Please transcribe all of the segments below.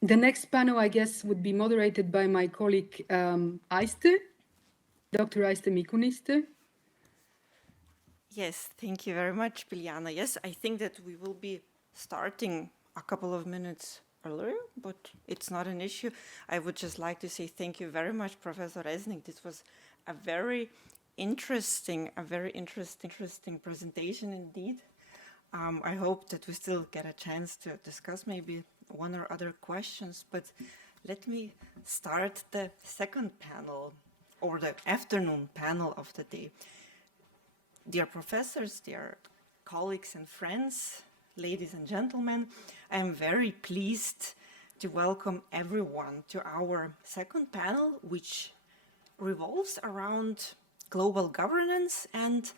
The next panel, I guess, would be moderated by my colleague Aistė, Dr. Aistė Mickonytė. Yes, thank you very much, Biljana. Yes, I think that we will be starting a couple of minutes earlier, but it's not an issue. I would just like to say thank you very much, Professor Resnick. This was a very interesting presentation indeed. I hope that we still get a chance to discuss maybe one or other questions, but let me start the second panel, or the afternoon panel of the day. Dear professors, dear colleagues and friends, ladies and gentlemen, I am very pleased to welcome everyone to our second panel, which revolves around global governance and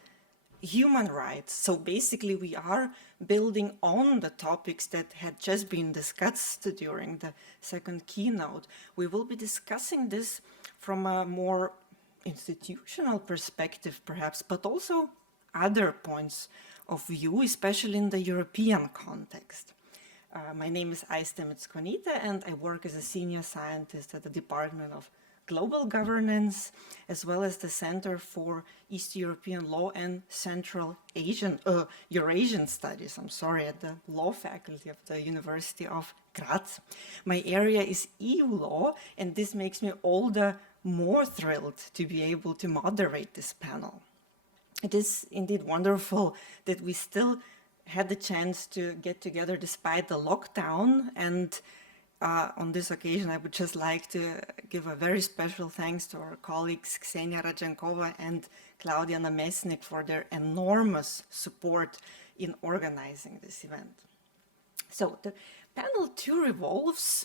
human rights. So basically we are building on the topics that had just been discussed during the second keynote. We will be discussing this from a more institutional perspective perhaps, but also other points of view, especially in the European context. My name is Aistė Mickonytė and I work as a senior scientist at the Department of Global Governance, as well as the Center for East European Law and Central Asian, Eurasian Studies, at the Law Faculty of the University of Graz. My area is EU law, and this makes me all the more thrilled to be able to moderate this panel. It is indeed wonderful that we still had the chance to get together despite the lockdown, and on this occasion I would just like to give a very special thanks to our colleagues Ksenia Radjankova and Claudia Namesnik for their enormous support in organizing this event. So the panel 2 revolves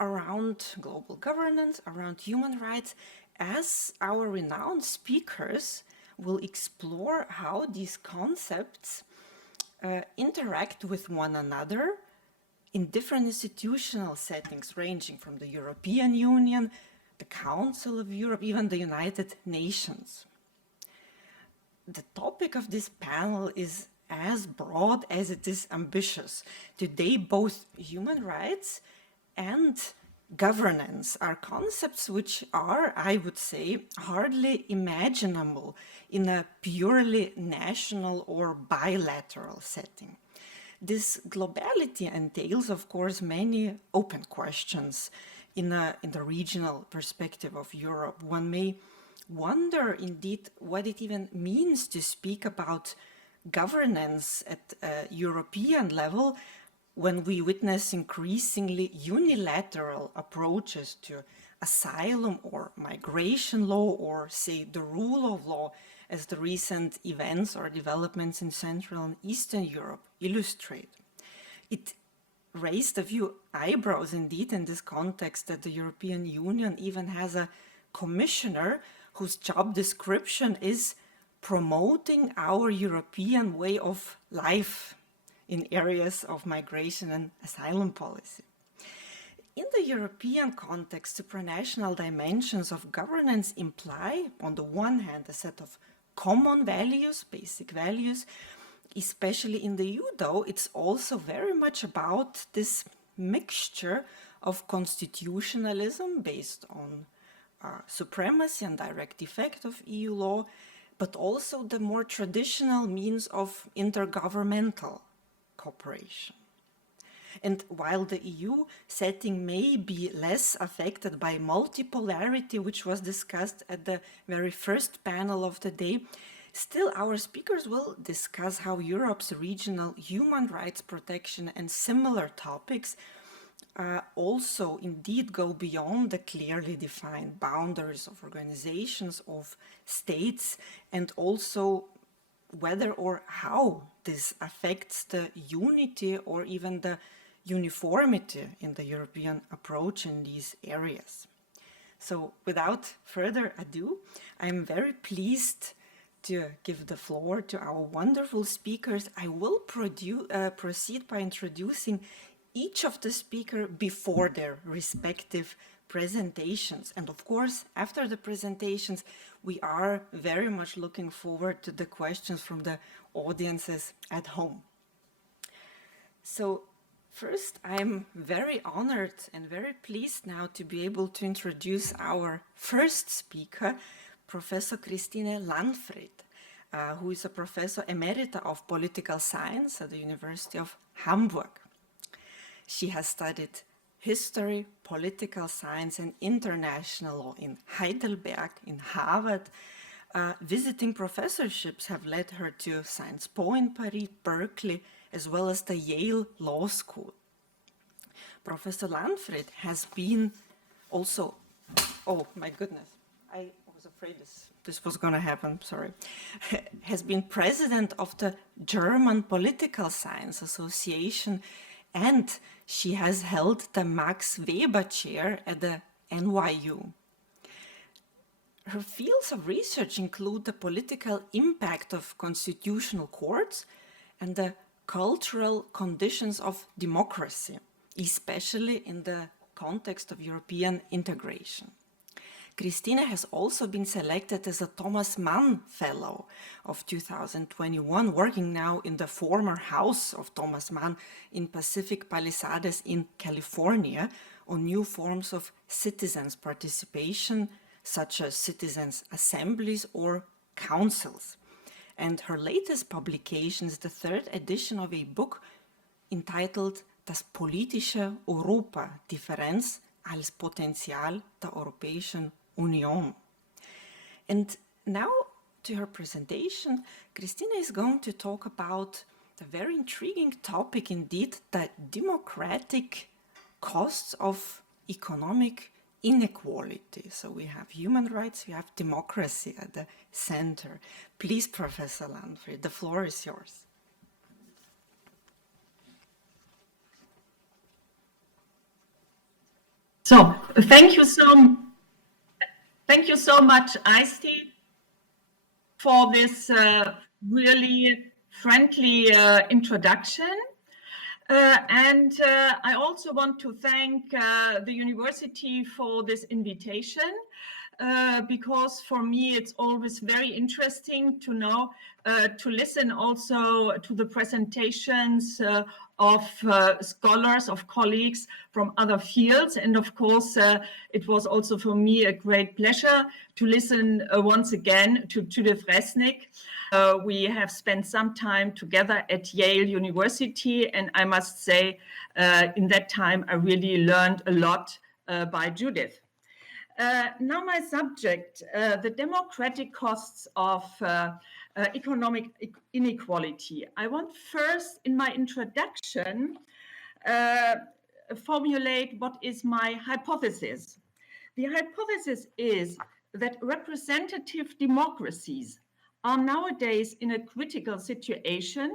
around global governance, around human rights, as our renowned speakers will explore how these concepts interact with one another in different institutional settings, ranging from the European Union, the Council of Europe, even the United Nations. The topic of this panel is as broad as it is ambitious. Today, both human rights and governance are concepts which are, I would say, hardly imaginable in a purely national or bilateral setting. This globality entails, of course, many open questions in the regional perspective of Europe. One may wonder, indeed, what it even means to speak about governance at a European level when we witness increasingly unilateral approaches to asylum or migration law, or say the rule of law, as the recent events or developments in Central and Eastern Europe illustrate. It raised a few eyebrows indeed in this context that the European Union even has a commissioner whose job description is promoting our European way of life in areas of migration and asylum policy. In the European context, supranational dimensions of governance imply, on the one hand, a set of common values, basic values. Especially in the EU, though, it's also very much about this mixture of constitutionalism based on supremacy and direct effect of EU law, but also the more traditional means of intergovernmental cooperation. And while the EU setting may be less affected by multipolarity, which was discussed at the very first panel of the day, still our speakers will discuss how Europe's regional human rights protection and similar topics also indeed go beyond the clearly defined boundaries of organizations, of states, and also whether or how this affects the unity or even the uniformity in the European approach in these areas. So without further ado, I'm very pleased to give the floor to our wonderful speakers. I will proceed by introducing each of the speakers before their respective presentations. And of course, after the presentations, we are very much looking forward to the questions from the audiences at home. So First, I'm very honored and very pleased now to be able to introduce our first speaker, Professor Christine Landfried, who is a professor emerita of political science at the University of Hamburg. She has studied history, political science, and international law in Heidelberg, in Harvard. Visiting professorships have led her to Sciences Po in Paris, Berkeley, as well as the Yale Law School. Professor Landfried has been also, oh my goodness, I was afraid this was going to happen, sorry, has been president of the German Political Science Association, and she has held the Max Weber Chair at the NYU. Her fields of research include the political impact of constitutional courts and the cultural conditions of democracy, especially in the context of European integration. Christine has also been selected as a Thomas Mann Fellow of 2021, working now in the former house of Thomas Mann in Pacific Palisades in California on new forms of citizens' participation, such as citizens' assemblies or councils. And her latest publication is the third edition of a book entitled Das politische Europa, Differenz als Potenzial der Europäischen Union. And now to her presentation, Christina is going to talk about the very intriguing topic indeed, the democratic costs of economic inequality. So we have human rights, we have democracy at the center. Please, Professor Landfried, the floor is yours. So thank you so much, Aistė, for this really friendly introduction. And I also want to thank the university for this invitation, because for me it's always very interesting to know, to listen also to the presentations of scholars, of colleagues from other fields. And of course, it was also for me a great pleasure to listen once again to Judith Resnick. We have spent some time together at Yale University, and I must say, in that time, I really learned a lot by Judith. Now my subject, the democratic costs of economic inequality. I want first, in my introduction, formulate what is my hypothesis. The hypothesis is that representative democracies are nowadays in a critical situation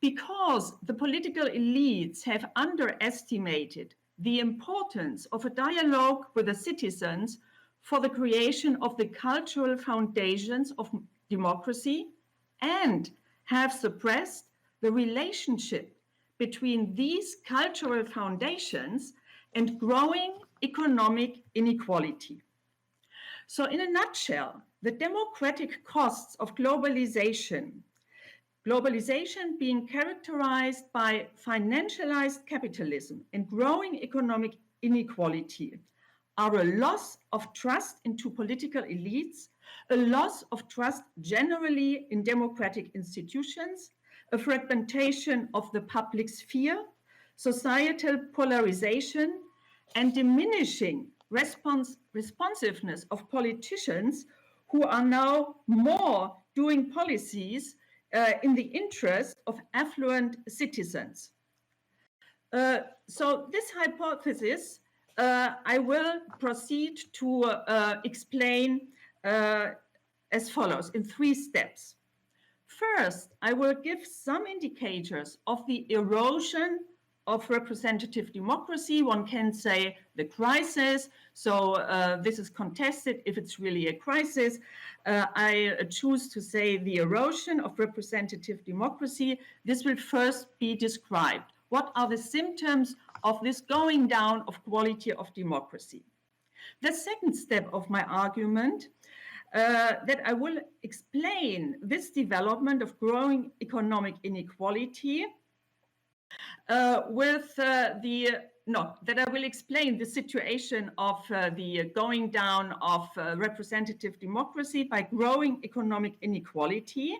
because the political elites have underestimated the importance of a dialogue with the citizens for the creation of the cultural foundations of democracy and have suppressed the relationship between these cultural foundations and growing economic inequality. So in a nutshell, the democratic costs of globalization being characterized by financialized capitalism and growing economic inequality, are a loss of trust into political elites, a loss of trust generally in democratic institutions, a fragmentation of the public sphere, societal polarization, and diminishing responsiveness of politicians who are now more doing policies in the interest of affluent citizens. So this hypothesis, I will proceed to explain as follows in 3 steps. First, I will give some indicators of the erosion of representative democracy. One can say the crisis. So this is contested if it's really a crisis. I choose to say the erosion of representative democracy. This will first be described. What are the symptoms of this going down of quality of democracy? The second step of my argument, that I will explain this development of growing economic inequality that I will explain the situation of the going down of representative democracy by growing economic inequality.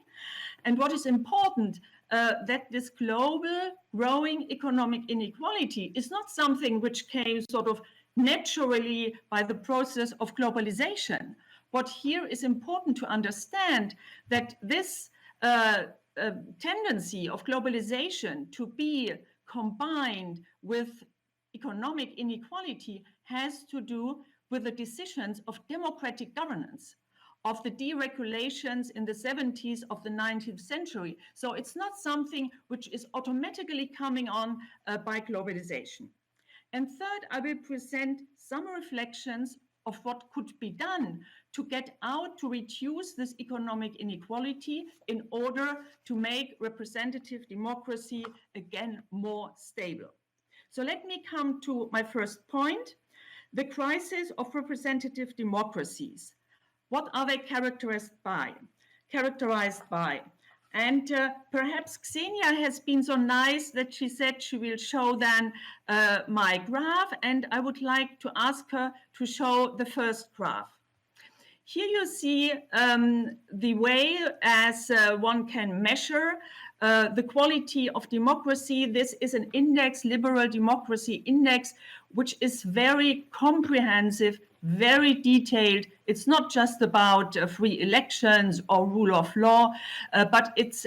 And what is important, that this global growing economic inequality is not something which came sort of naturally by the process of globalization. What here is important to understand that this tendency of globalization to be combined with economic inequality has to do with the decisions of democratic governance, of the deregulations in the 70s of the 19th century. So it's not something which is automatically coming on by globalization. And third, I will present some reflections of what could be done to get out, to reduce this economic inequality in order to make representative democracy again more stable. So let me come to my first point, the crisis of representative democracies. What are they characterized by? And perhaps Xenia has been so nice that she said she will show then my graph, and I would like to ask her to show the first graph. Here you see the way as one can measure the quality of democracy. This is an index, liberal democracy index, which is very comprehensive, very detailed. It's not just about free elections or rule of law, but it's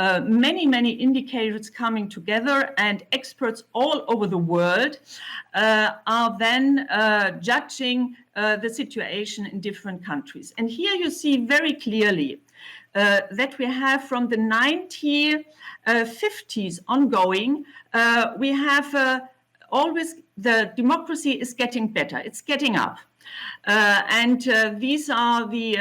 many indicators coming together, and experts all over the world are then judging the situation in different countries. And here you see very clearly that we have from the 1950s ongoing, we have always the democracy is getting better, it's getting up. And these are the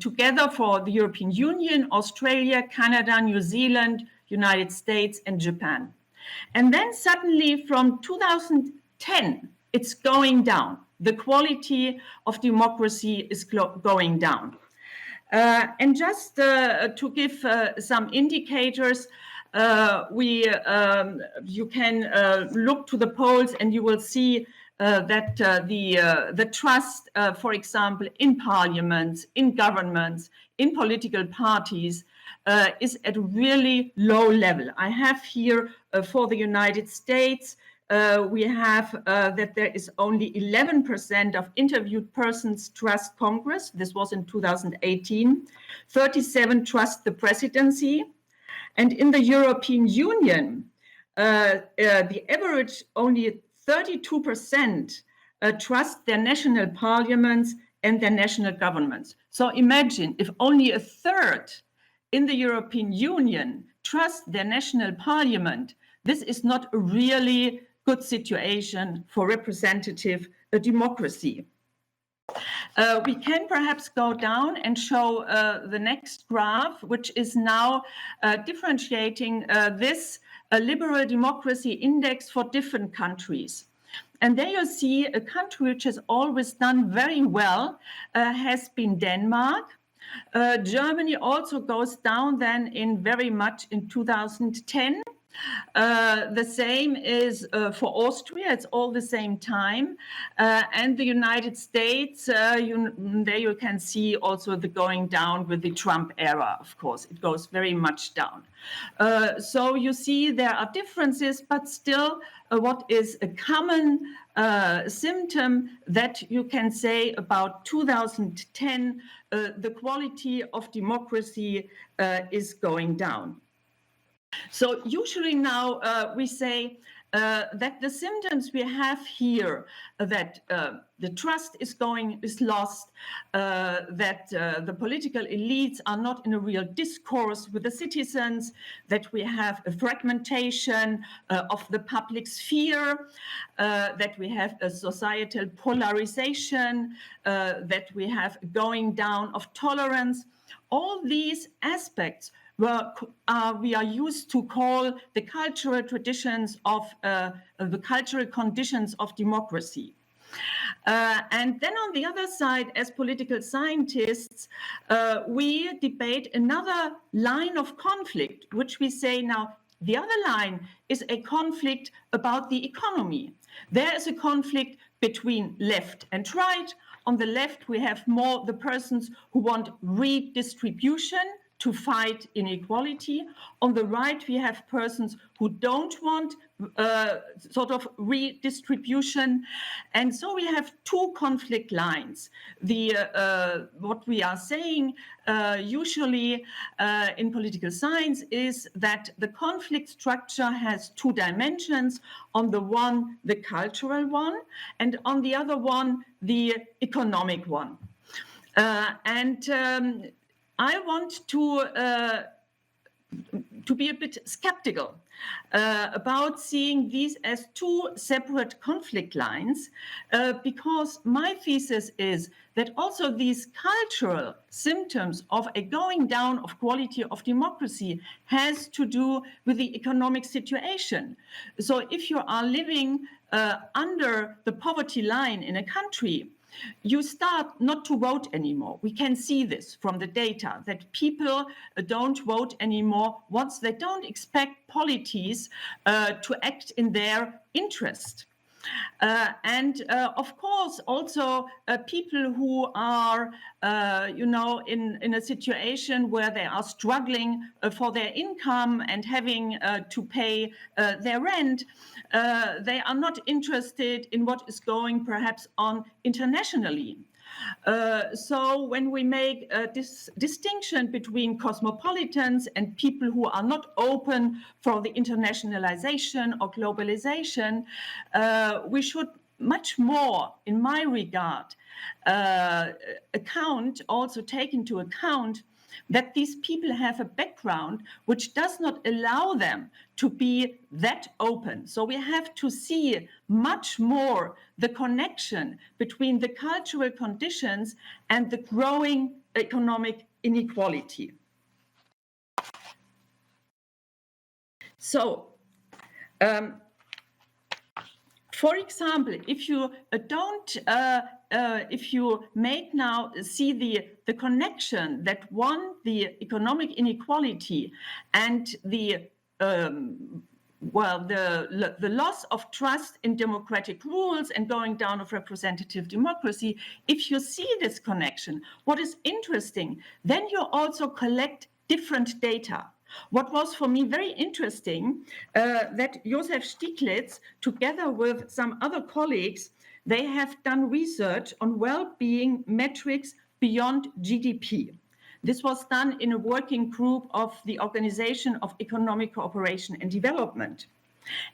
together for the European Union, Australia, Canada, New Zealand, United States, and Japan. And then suddenly from 2010, it's going down. The quality of democracy is going down. And just to give some indicators, you can look to the polls and you will see that the trust, for example, in parliaments, in governments, in political parties is at a really low level. I have here for the United States, we have that there is only 11% of interviewed persons trust Congress. This was in 2018. 37 trust the presidency. And in the European Union, the average only 32% trust their national parliaments and their national governments. So imagine if only a third in the European Union trust their national parliament, this is not a really good situation for representative democracy. We can perhaps go down and show the next graph, which is now differentiating this liberal democracy index for different countries. And there you see a country which has always done very well has been Denmark. Germany also goes down then in very much in 2010. The same is for Austria, it's all the same time. And the United States, there you can see also the going down with the Trump era, of course, it goes very much down. So you see there are differences, but still what is a common symptom that you can say about 2010, the quality of democracy is going down. So usually now we say that the symptoms we have here, that the trust is lost, that the political elites are not in a real discourse with the citizens, that we have a fragmentation of the public sphere, that we have a societal polarization, that we have going down of tolerance. All these aspects we are used to call the cultural traditions of the cultural conditions of democracy. And then on the other side, as political scientists, we debate another line of conflict, which we say now, the other line is a conflict about the economy. There is a conflict between left and right. On the left, we have more the persons who want redistribution to fight inequality. On the right, we have persons who don't want sort of redistribution. And so we have two conflict lines. What we are saying usually in political science is that the conflict structure has two dimensions. On the one, the cultural one, and on the other one, the economic one. I want to be a bit skeptical about seeing these as two separate conflict lines, because my thesis is that also these cultural symptoms of a going down of quality of democracy has to do with the economic situation. So if you are living under the poverty line in a country, you start not to vote anymore. We can see this from the data, that people don't vote anymore once they don't expect polities to act in their interest. Of course, also people who are, in a situation where they are struggling for their income and having to pay their rent, they are not interested in what is going perhaps on internationally. So when we make this distinction between cosmopolitans and people who are not open for the internationalization or globalization, we should much more, in my regard, take into account that these people have a background which does not allow them to be that open. So we have to see much more the connection between the cultural conditions and the growing economic inequality. So, for example, if you if you make now see the connection that the economic inequality and the loss of trust in democratic rules and going down of representative democracy, if you see this connection, what is interesting, then you also collect different data. What was for me very interesting, that Josef Stieglitz, together with some other colleagues, they have done research on well-being metrics beyond GDP. This was done in a working group of the Organization of Economic Cooperation and Development.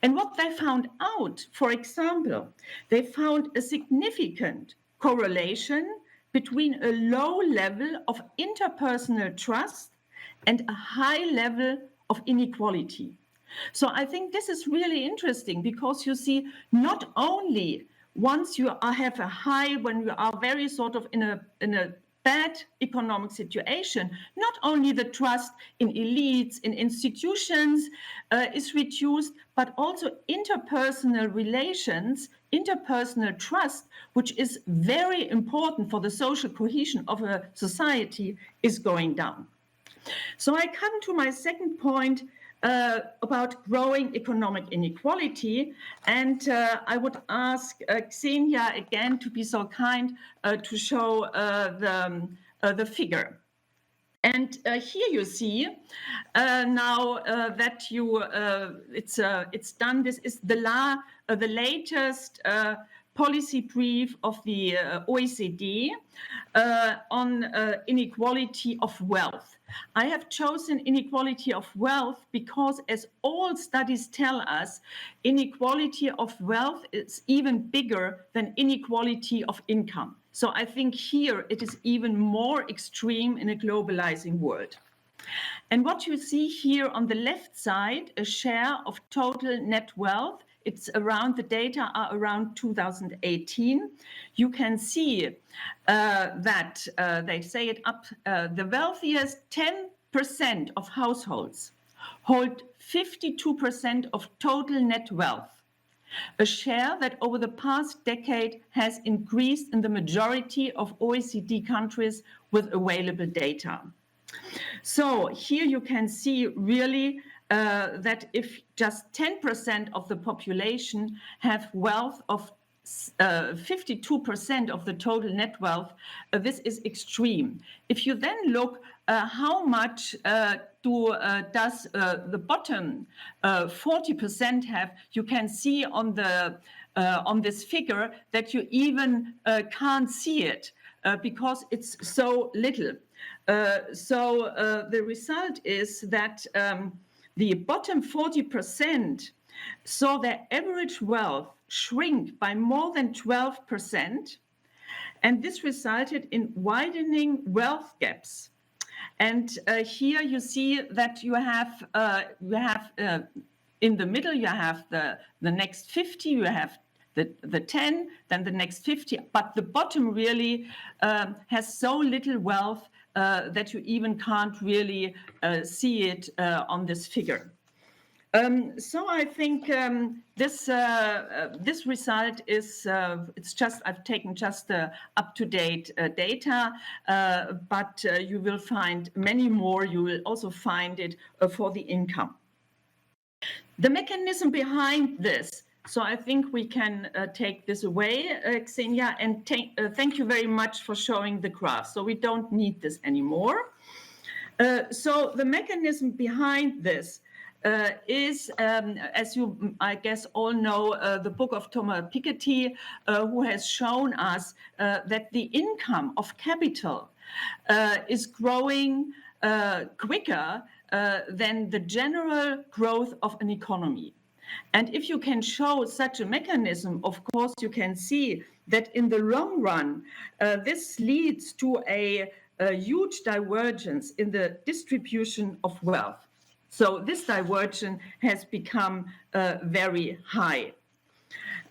And what they found out, for example, they found a significant correlation between a low level of interpersonal trust and a high level of inequality. So I think this is really interesting, because you see, not only once you have a high, when you are very sort of in a bad economic situation, not only the trust in elites, in institutions is reduced, but also interpersonal relations, interpersonal trust, which is very important for the social cohesion of a society, is going down. So I come to my second point about growing economic inequality, and I would ask Xenia again to be so kind to show the figure. And here you see now that it's done. This is the latest policy brief of the OECD on inequality of wealth. I have chosen inequality of wealth because, as all studies tell us, inequality of wealth is even bigger than inequality of income. So I think here it is even more extreme in a globalizing world. And what you see here on the left side, a share of total net wealth, it's around, the data are around 2018. You can see that they say it up, the wealthiest 10% of households hold 52% of total net wealth. a share that over the past decade has increased in the majority of OECD countries with available data. So here you can see really that if just 10% of the population have wealth of 52% of the total net wealth, this is extreme. If you then look how much does the bottom 40% have, you can see on this figure that you even can't see it because it's so little. So the result is that the bottom 40% saw their average wealth shrink by more than 12%, and this resulted in widening wealth gaps. And here you see that you have in the middle you have the next 50, you have the 10, then the next 50, but the bottom really has so little wealth that you even can't really see it on this figure. So I think this result is it's just I've taken just up-to-date data, but you will find many more. You will also find it for the income. The mechanism behind this. So I think we can take this away, Xenia, and thank you very much for showing the graph. So we don't need this anymore. So the mechanism behind this is, as you, I guess, all know, the book of Thomas Piketty, who has shown us that the income of capital is growing quicker than the general growth of an economy. And if you can show such a mechanism, of course, you can see that in the long run, this leads to a huge divergence in the distribution of wealth. So this divergence has become very high.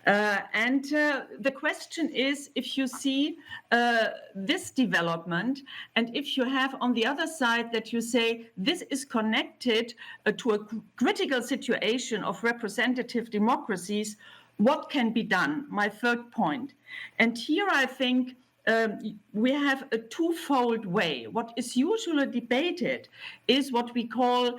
And the question is, if you see this development, and if you have on the other side that you say this is connected to a critical situation of representative democracies, what can be done? My third point. And here I think we have a twofold way. What is usually debated is what we call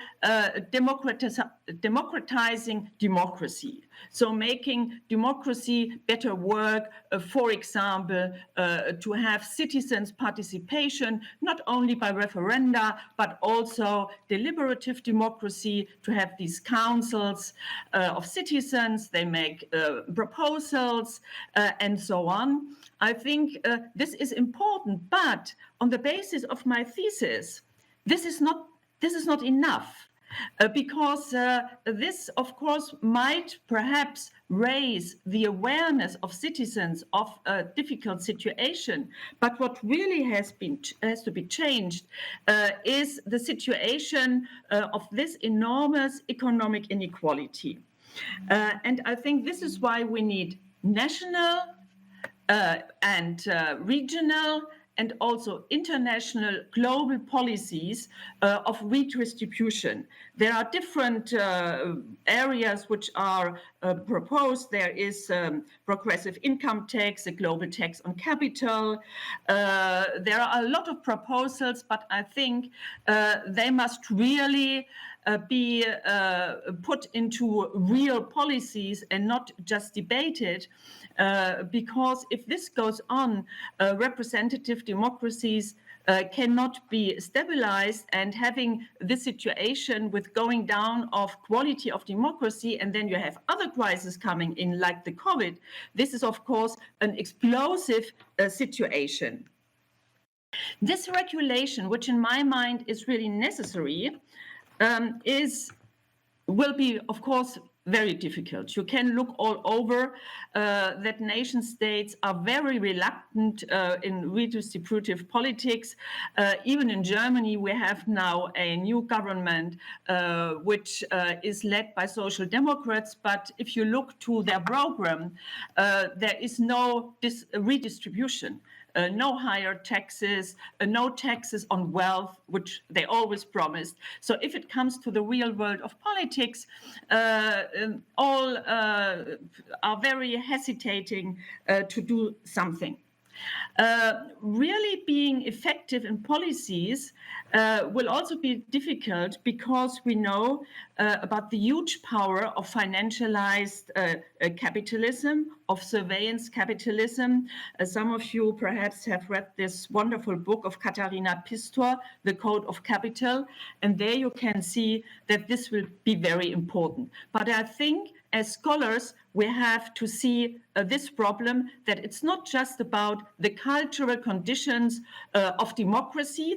democratizing democracy. So making democracy better work, for example, to have citizens' participation, not only by referenda, but also deliberative democracy, to have these councils of citizens, they make proposals, and so on. I think this is important, but on the basis of my thesis, this is not enough. Because this, of course, might perhaps raise the awareness of citizens of a difficult situation. But what really has to be changed is the situation of this enormous economic inequality. And I think this is why we need national and regional and also international global policies of redistribution. There are different areas which are proposed. There is progressive income tax, a global tax on capital. There are a lot of proposals, but I think they must really be put into real policies and not just debated, because if this goes on, representative democracies cannot be stabilized, and having this situation with going down of quality of democracy, and then you have other crises coming in like the COVID, this is of course an explosive situation. This regulation, which in my mind is really necessary, will be, of course, very difficult. You can look all over that nation states are very reluctant in redistributive politics. Even in Germany, we have now a new government which is led by Social Democrats. But if you look to their program, there is no redistribution. no higher taxes, no taxes on wealth, which they always promised. So if it comes to the real world of politics, all are very hesitating to do something. Really being effective in policies will also be difficult because we know about the huge power of financialized capitalism, of surveillance capitalism. Some of you perhaps have read this wonderful book of Katharina Pistor, The Code of Capital, and there you can see that this will be very important. But I think as scholars, we have to see this problem, that it's not just about the cultural conditions of democracy,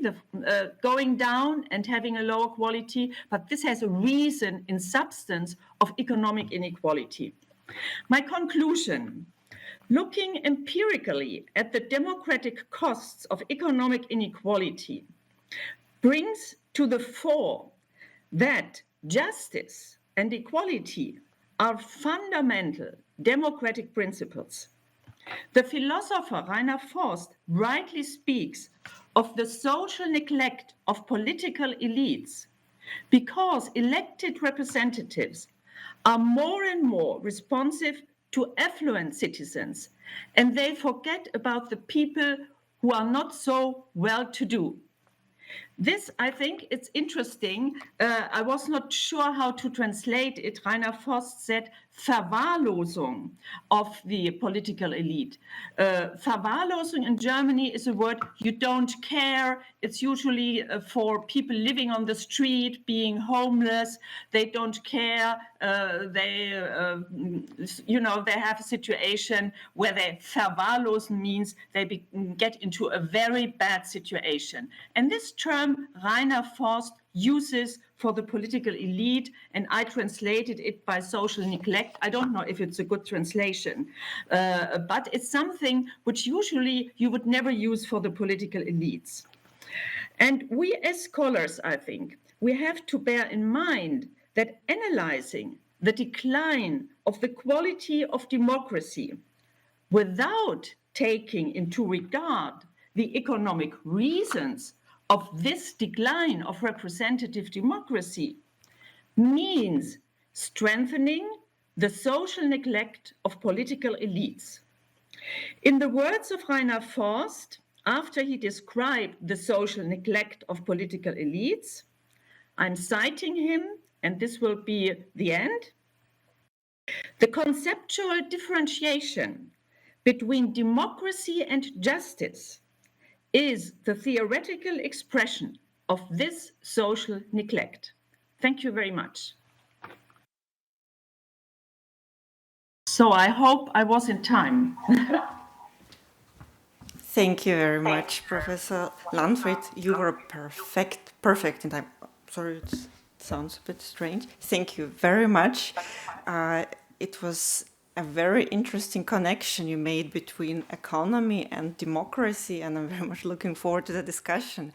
going down and having a lower quality, but this has a reason in substance of economic inequality. My conclusion, looking empirically at the democratic costs of economic inequality, brings to the fore that justice and equality are fundamental democratic principles. The philosopher Rainer Forst rightly speaks of the social neglect of political elites because elected representatives are more and more responsive to affluent citizens, and they forget about the people who are not so well-to-do. This, I think, it's interesting. I was not sure how to translate it. Rainer Forst said Verwahrlosung of the political elite. Verwahrlosung in Germany is a word you don't care. It's usually for people living on the street, being homeless. They don't care. They have a situation where they verwahrlosen means they get into a very bad situation. And this term Rainer Forst uses for the political elite, and I translated it by social neglect. I don't know if it's a good translation, but it's something which usually you would never use for the political elites. And we as scholars, I think, we have to bear in mind that analyzing the decline of the quality of democracy without taking into regard the economic reasons of this decline of representative democracy means strengthening the social neglect of political elites. In the words of Rainer Forst, after he described the social neglect of political elites, I'm citing him, and this will be the end. The conceptual differentiation between democracy and justice is the theoretical expression of this social neglect. Thank you very much. So I hope I was in time. Thank you very much, Professor Landfried. You were perfect in time. Sorry, it sounds a bit strange. Thank you very much. It was a very interesting connection you made between economy and democracy, and I'm very much looking forward to the discussion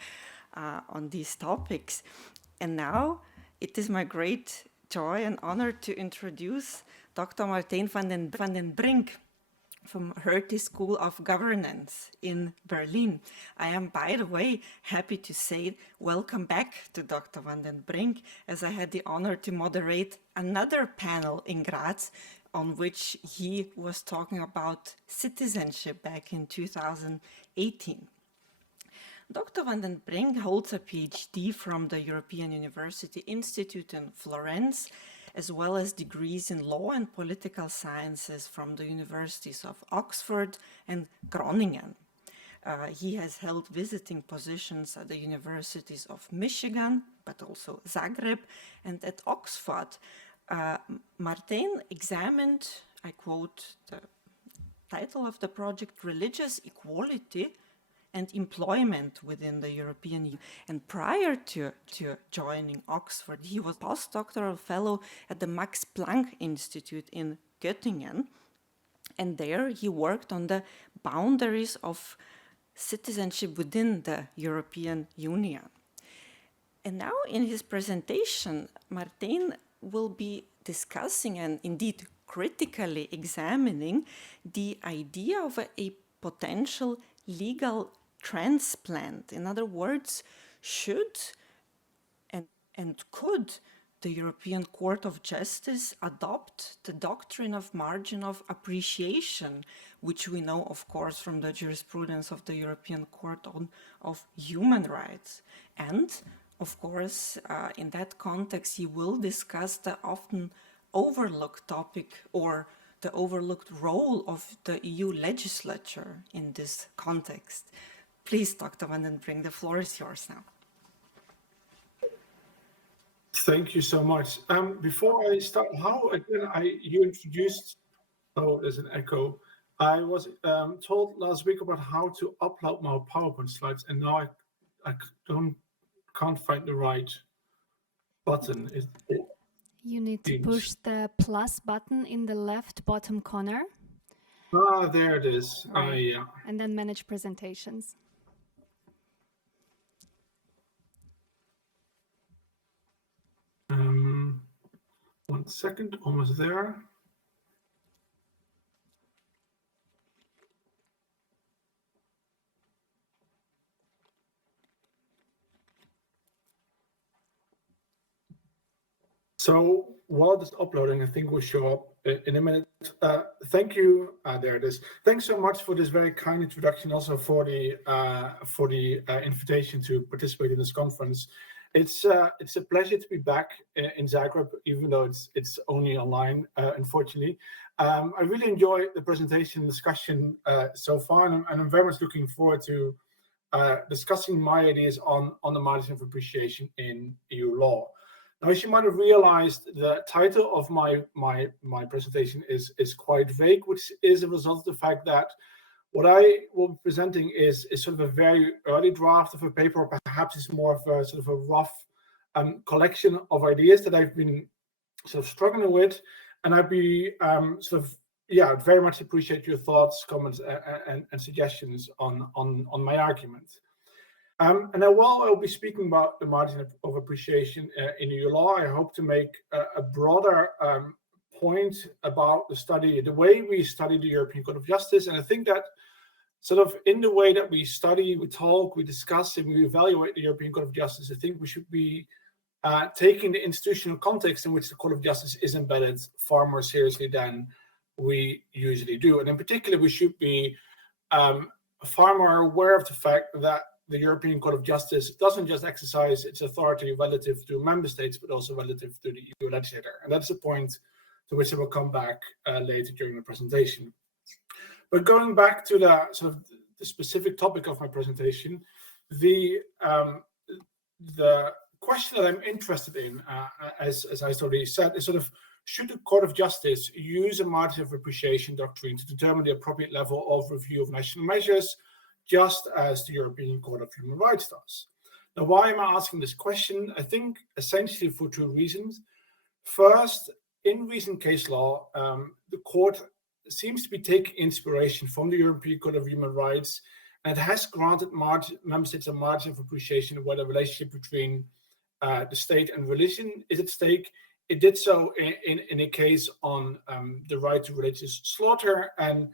on these topics. And now it is my great joy and honor to introduce Dr. Martijn van den Brink from Hertie School of Governance in Berlin. I am, by the way, happy to say welcome back to Dr. van den Brink, as I had the honor to moderate another panel in Graz on which he was talking about citizenship back in 2018. Dr. van den Brink holds a PhD from the European University Institute in Florence, as well as degrees in law and political sciences from the universities of Oxford and Groningen. He has held visiting positions at the universities of Michigan, but also Zagreb, and at Oxford. Martijn examined, I quote the title of the project, Religious Equality and Employment within the European Union. And prior to joining Oxford, he was postdoctoral fellow at the Max Planck Institute in Göttingen. And there he worked on the boundaries of citizenship within the European Union. And now in his presentation, Martijn will be discussing and indeed critically examining the idea of a potential legal transplant? In other words, should and could the European Court of Justice adopt the doctrine of margin of appreciation, which we know, of course, from the jurisprudence of the European Court of Human Rights? And, of course, in that context, you will discuss the often overlooked topic or the overlooked role of the EU legislature in this context. Please, Dr. Van den Brink, the floor is yours now. Thank you so much. Before I start, you introduced, oh, there's an echo. I was told last week about how to upload my PowerPoint slides, and now I can't find the right button. You need to push the plus button in the left bottom corner. Ah, there it is. Right. Yeah. And then manage presentations. One second, almost there. So while it's uploading, I think we'll show up in a minute. Thank you. There it is. Thanks so much for this very kind introduction, also for the invitation to participate in this conference. It's a pleasure to be back in Zagreb, even though it's only online, unfortunately. I really enjoy the presentation and discussion so far, and I'm very much looking forward to discussing my ideas on the margin of appreciation in EU law. Now, as you might have realized, the title of my presentation is quite vague, which is a result of the fact that what I will be presenting is sort of a very early draft of a paper, or perhaps it's more of a sort of a rough collection of ideas that I've been sort of struggling with, and I'd be very much appreciate your thoughts, comments, and suggestions on my argument. And now, while I'll be speaking about the margin of appreciation in EU law, I hope to make a broader point about the way we study the European Court of Justice. And I think that sort of in the way that we study, we talk, we discuss, and we evaluate the European Court of Justice, I think we should be taking the institutional context in which the Court of Justice is embedded far more seriously than we usually do. And in particular, we should be far more aware of the fact that the European Court of Justice doesn't just exercise its authority relative to member states, but also relative to the EU legislator. And that's a point to which I will come back later during the presentation. But going back to the sort of the specific topic of my presentation, the question that I'm interested in, as I already said, is sort of, should the Court of Justice use a margin of appreciation doctrine to determine the appropriate level of review of national measures, just as the European Court of Human Rights does? Now, why am I asking this question? I think essentially for two reasons. First, in recent case law, the court seems to be taking inspiration from the European Court of Human Rights, and it has granted member states a margin of appreciation where the relationship between the state and religion is at stake. It did so in a case on the right to religious slaughter, and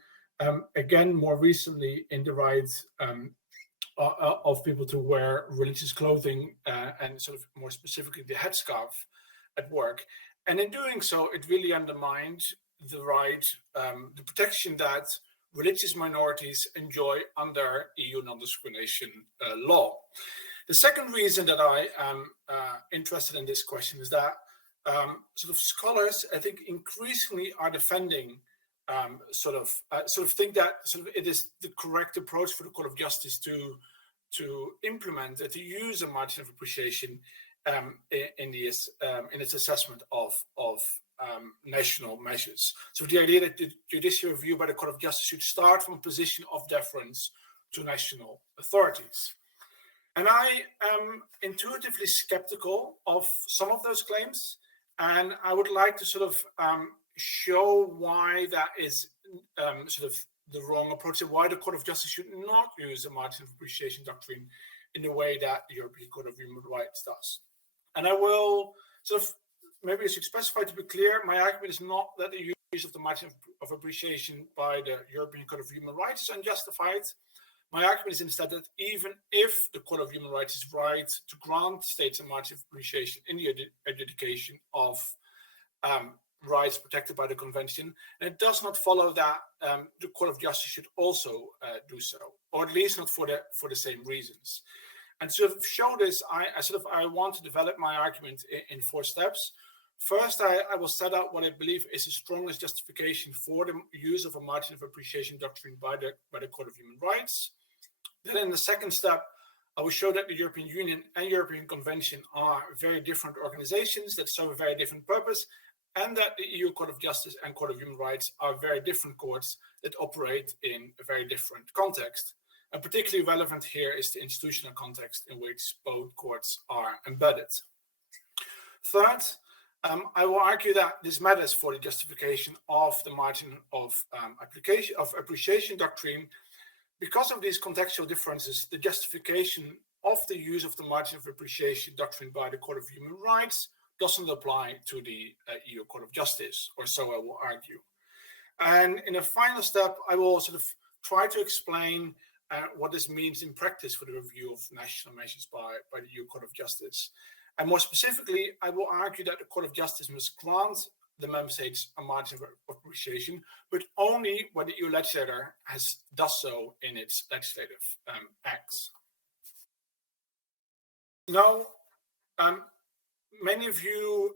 again, more recently, in the right of people to wear religious clothing, and sort of more specifically the headscarf at work. And in doing so, it really undermined the right, the protection that religious minorities enjoy under EU non-discrimination law. The second reason that I am interested in this question is that sort of scholars, I think, increasingly are defending sort of think that sort of it is the correct approach for the Court of Justice to implement, to use a margin of appreciation in its assessment of national measures. So the idea that the judicial review by the Court of Justice should start from a position of deference to national authorities. And I am intuitively skeptical of some of those claims, and I would like to sort of show why that is sort of the wrong approach, and why the Court of Justice should not use a margin of appreciation doctrine in the way that the European Court of Human Rights does. And I will sort of, maybe I should specify to be clear, my argument is not that the use of the margin of appreciation by the European Court of Human Rights is unjustified. My argument is instead that even if the Court of Human Rights is right to grant states a margin of appreciation in the adjudication of rights protected by the Convention, and it does not follow that the Court of Justice should also do so, or at least not for the same reasons. And to sort of show this, I want to develop my argument in 4 steps. First, I will set out what I believe is the strongest justification for the use of a margin of appreciation doctrine by the Court of Human Rights. Then in the second step, I will show that the European Union and European Convention are very different organizations that serve a very different purpose, and that the EU Court of Justice and Court of Human Rights are very different courts that operate in a very different context. And particularly relevant here is the institutional context in which both courts are embedded. Third, I will argue that this matters for the justification of the margin of appreciation doctrine. Because of these contextual differences, the justification of the use of the margin of appreciation doctrine by the Court of Human Rights doesn't apply to the EU Court of Justice, or so I will argue. And in a final step, I will sort of try to explain what this means in practice for the review of national measures by the EU Court of Justice. And more specifically, I will argue that the Court of Justice must grant the member states a margin of appreciation, but only when the EU legislator does so in its legislative acts. Now, many of you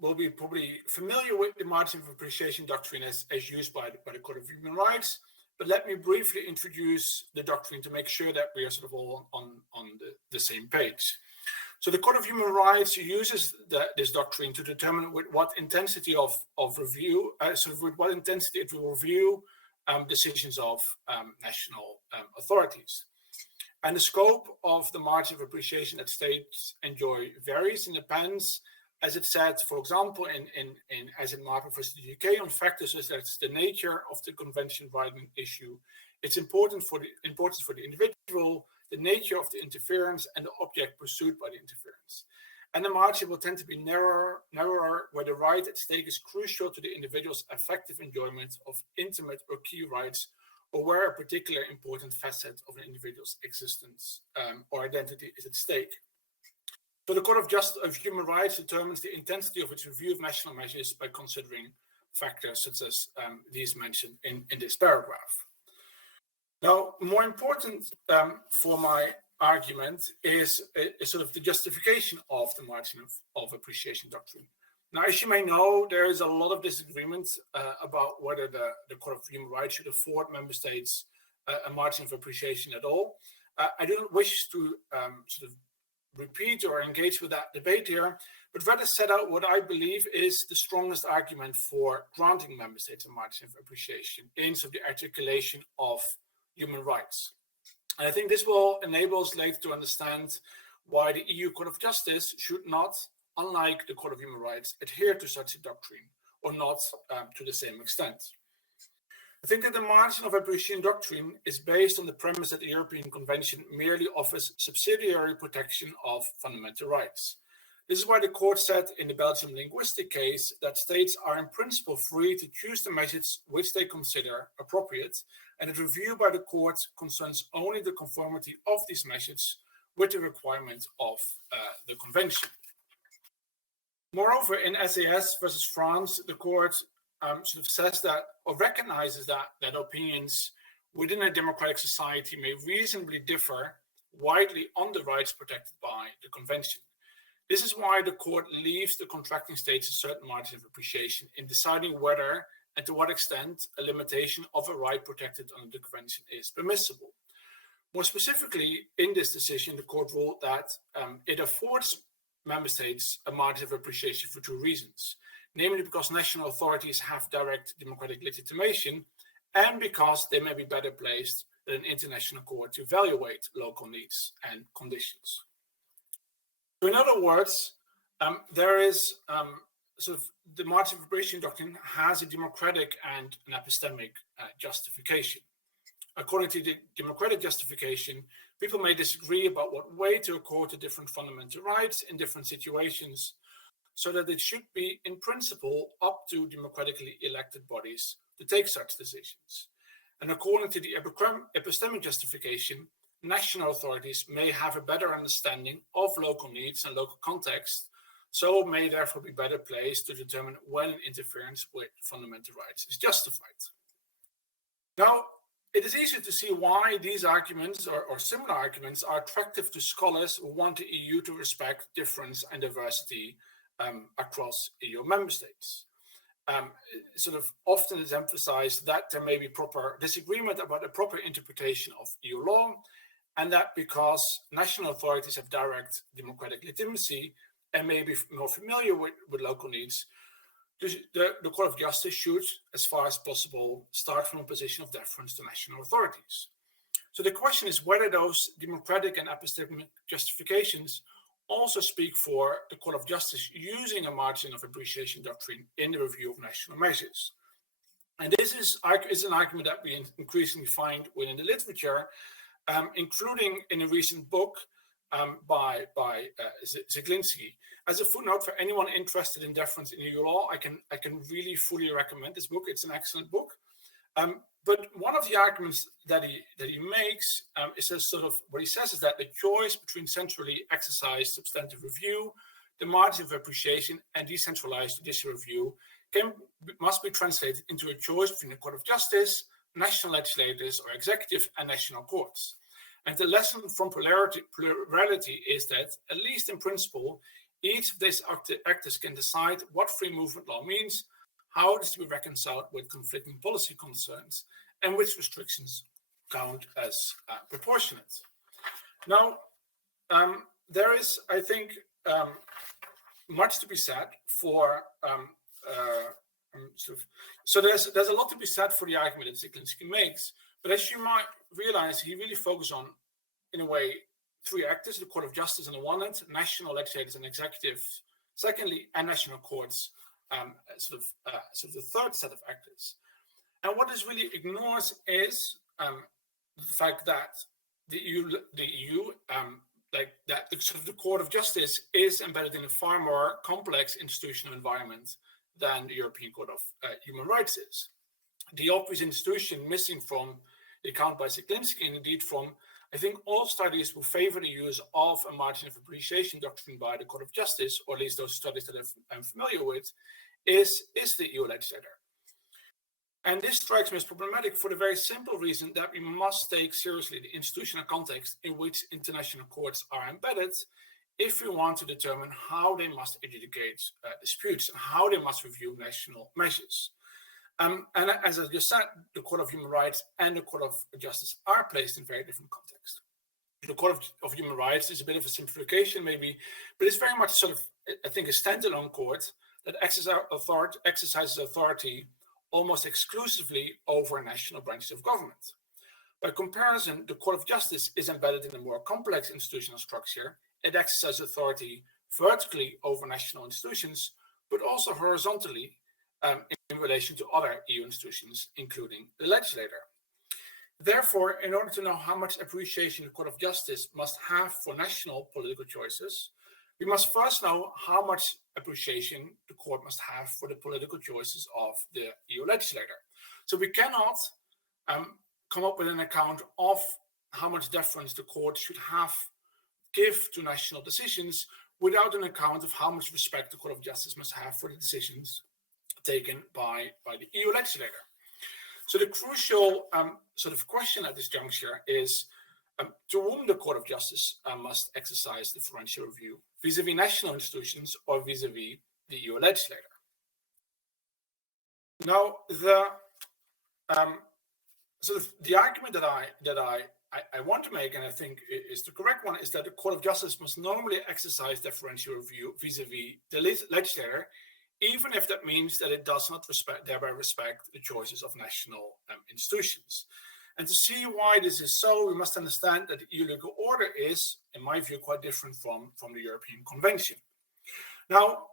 will be probably familiar with the margin of appreciation doctrine as used by the Court of Human Rights, but let me briefly introduce the doctrine to make sure that we are sort of all on the same page. So the Court of Human Rights uses this doctrine to determine with what intensity of review, with what intensity it will review decisions of national authorities. And the scope of the margin of appreciation that states enjoy varies and depends, as it said, for example, as in Martijn versus the UK, on factors such as the nature of the convention widening issue, its importance for the individual, the nature of the interference, and the object pursued by the interference. And the margin will tend to be narrower where the right at stake is crucial to the individual's effective enjoyment of intimate or key rights, or where a particular important facet of an individual's existence or identity is at stake. So the Court of Human Rights determines the intensity of its review of national measures by considering factors such as these mentioned in this paragraph. Now, more important for my argument is sort of the justification of the margin of appreciation doctrine. Now, as you may know, there is a lot of disagreement about whether the Court of Human Rights should afford member states a margin of appreciation at all. I don't wish to sort of repeat or engage with that debate here, but rather set out what I believe is the strongest argument for granting member states a margin of appreciation in sort of the articulation of human rights. And I think this will enable us later to understand why the EU Court of Justice should not, unlike the Court of Human Rights, adhere to such a doctrine, or not to the same extent. I think that the margin of appreciation doctrine is based on the premise that the European Convention merely offers subsidiary protection of fundamental rights. This is why the court said in the Belgian linguistic case that states are in principle free to choose the measures which they consider appropriate, and that review by the court concerns only the conformity of these measures with the requirement of the Convention. Moreover, in SAS versus France, the court sort of says that, or recognizes that opinions within a democratic society may reasonably differ widely on the rights protected by the Convention. This is why the court leaves the contracting states a certain margin of appreciation in deciding whether and to what extent a limitation of a right protected under the Convention is permissible. More specifically, in this decision, the court ruled that it affords member states a margin of appreciation for 2 reasons, namely because national authorities have direct democratic legitimation and because they may be better placed than an international court to evaluate local needs and conditions. So in other words, there is sort of the margin of appreciation doctrine has a democratic and an epistemic justification. According to the democratic justification, people may disagree about what way to accord to different fundamental rights in different situations, so that it should be, in principle, up to democratically elected bodies to take such decisions. And according to the epistemic justification, national authorities may have a better understanding of local needs and local context, so may therefore be better placed to determine when an interference with fundamental rights is justified. Now, it is easy to see why these arguments or similar arguments are attractive to scholars who want the EU to respect difference and diversity across EU member states. Sort of often is emphasized that there may be proper disagreement about the proper interpretation of EU law, and that because national authorities have direct democratic legitimacy and may be more familiar with local needs, the Court of Justice should, as far as possible, start from a position of deference to national authorities. So the question is whether those democratic and epistemic justifications also speak for the Court of Justice using a margin of appreciation doctrine in the review of national measures. And this is an argument that we increasingly find within the literature, including in a recent book by Zeglinski. As a footnote for anyone interested in deference in EU law, I can really fully recommend this book. It's an excellent book. But one of the arguments that he makes is sort of what he says is that the choice between centrally exercised substantive review, the margin of appreciation, and decentralized judicial review must be translated into a choice between the Court of Justice, national legislators or executive, and national courts. And the lesson from plurality is that, at least in principle, each of these actors can decide what free movement law means, how it is to be reconciled with conflicting policy concerns, and which restrictions count as proportionate. Now, there is, I think, much to be said for so there's a lot to be said for the argument that Zeglinski makes, but as you might realize, he really focused on, in a way, three actors: the Court of Justice on the one hand, national legislators and executives, secondly, and national courts, sort of the third set of actors. And what this really ignores is the fact that the EU, the Court of Justice is embedded in a far more complex institutional environment than the European Court of Human Rights is. The obvious institution missing from the account by Zeglinski, and indeed from, I think, all studies who favor the use of a margin of appreciation doctrine by the Court of Justice, or at least those studies that I'm familiar with, is the EU legislator. And this strikes me as problematic for the very simple reason that we must take seriously the institutional context in which international courts are embedded if we want to determine how they must adjudicate disputes and how they must review national measures. And as I just said, the Court of Human Rights and the Court of Justice are placed in very different contexts. The Court of Human Rights is a bit of a simplification maybe, but it's very much sort of, I think, a standalone court that exercises authority almost exclusively over national branches of government. By comparison, the Court of Justice is embedded in a more complex institutional structure. It exercises authority vertically over national institutions, but also horizontally in relation to other EU institutions, including the legislator. Therefore, in order to know how much appreciation the Court of Justice must have for national political choices, we must first know how much appreciation the court must have for the political choices of the EU legislator. So we cannot come up with an account of how much deference the court should give to national decisions without an account of how much respect the Court of Justice must have for the decisions taken by the EU legislator. So the crucial sort of question at this juncture is to whom the Court of Justice must exercise differential review, vis-a-vis national institutions or vis-a-vis the EU legislator. Now, the argument that I want to make, and I think is the correct one, is that the Court of Justice must normally exercise differential review vis-a-vis the legislator, even if that means that it does not thereby respect the choices of national institutions. And to see why this is so, we must understand that the EU legal order is, in my view, quite different from the European Convention. Now,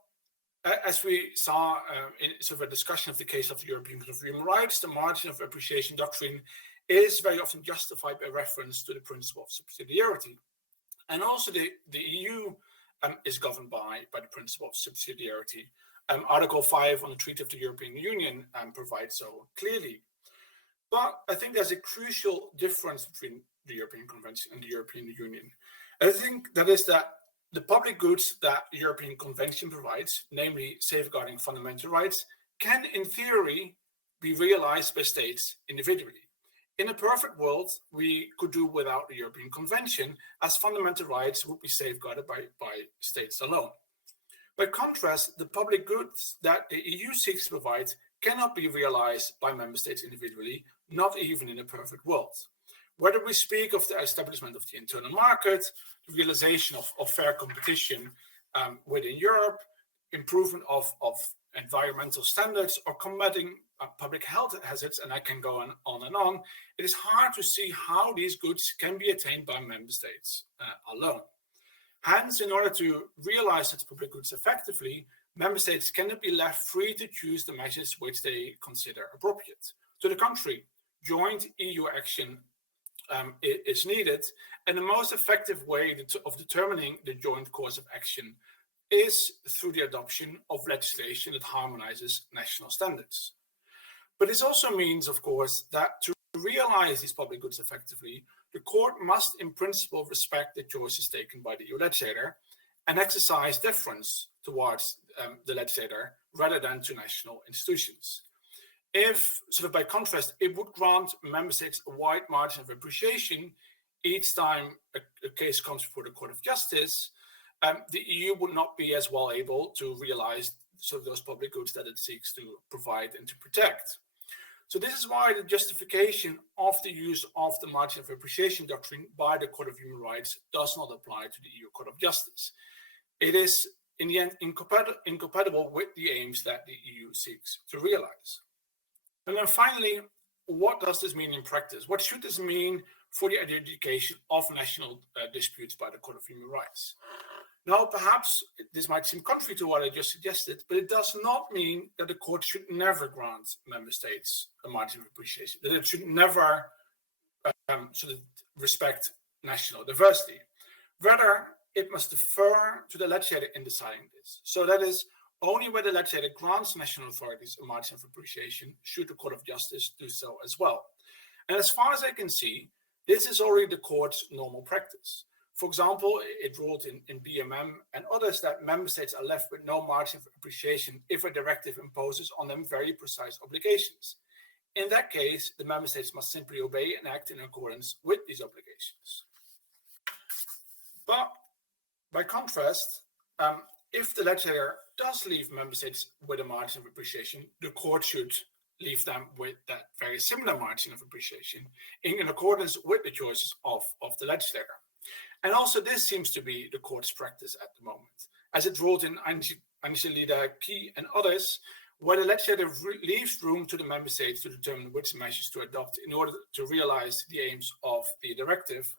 as we saw in sort of a discussion of the case of the European Court of Human Rights, the margin of appreciation doctrine is very often justified by reference to the principle of subsidiarity. And also the EU is governed by the principle of subsidiarity. Article 5 on the Treaty of the European Union provides so clearly. But I think there's a crucial difference between the European Convention and the European Union. And I think that is that the public goods that the European Convention provides, namely safeguarding fundamental rights, can in theory be realized by states individually. In a perfect world, we could do without the European Convention, as fundamental rights would be safeguarded by states alone. By contrast, the public goods that the EU seeks to provide cannot be realized by member states individually, not even in a perfect world. Whether we speak of the establishment of the internal market, the realization of fair competition within Europe, improvement of environmental standards, or combating public health hazards, and I can go on and on, it is hard to see how these goods can be attained by member states alone. Hence, in order to realize such public goods effectively, member states cannot be left free to choose the measures which they consider appropriate. To the contrary, joint EU action is needed, and the most effective way of determining the joint course of action is through the adoption of legislation that harmonizes national standards. But this also means, of course, that to realize these public goods effectively, the court must in principle respect the choices taken by the EU legislator and exercise deference towards the legislator rather than to national institutions. If, sort of by contrast, it would grant member states a wide margin of appreciation each time a case comes before the Court of Justice, the EU would not be as well able to realize sort of those public goods that it seeks to provide and to protect. So this is why the justification of the use of the margin of appreciation doctrine by the Court of Human Rights does not apply to the EU Court of Justice. It is, in the end, incompatible with the aims that the EU seeks to realize. And then finally, what does this mean in practice? What should this mean for the adjudication of national disputes by the Court of Human Rights? Now, perhaps this might seem contrary to what I just suggested, but it does not mean that the court should never grant member states a margin of appreciation, that it should never sort of respect national diversity. Rather, it must defer to the legislator in deciding this. So that is, only where the legislator grants national authorities a margin of appreciation should the Court of Justice do so as well. And as far as I can see, this is already the court's normal practice. For example, it ruled in BMM and others that member states are left with no margin of appreciation if a directive imposes on them very precise obligations. In that case, the member states must simply obey and act in accordance with these obligations. But by contrast, if the legislator does leave member states with a margin of appreciation, the court should leave them with that very similar margin of appreciation in accordance with the choices of the legislator. And also this seems to be the court's practice at the moment, as it ruled in Angelida Key and others, where the legislator leaves room to the member states to determine which measures to adopt in order to realize the aims of the directive.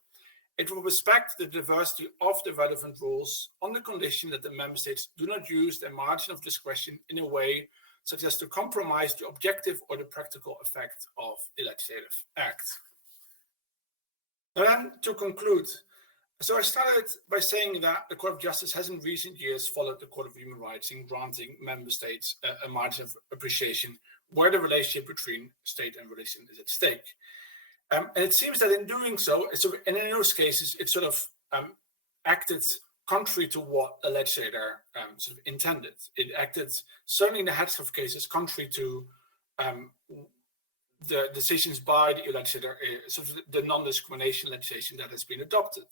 It will respect the diversity of the relevant rules on the condition that the member states do not use their margin of discretion in a way such as to compromise the objective or the practical effect of the legislative act. And then to conclude, so I started by saying that the Court of Justice has in recent years followed the Court of Human Rights in granting member states a margin of appreciation where the relationship between state and religion is at stake. And it seems that in doing so, and in those cases, it sort of acted contrary to what the legislator sort of intended. It acted, certainly in the heads of cases, contrary to the decisions by the EU legislator, sort of the non-discrimination legislation that has been adopted.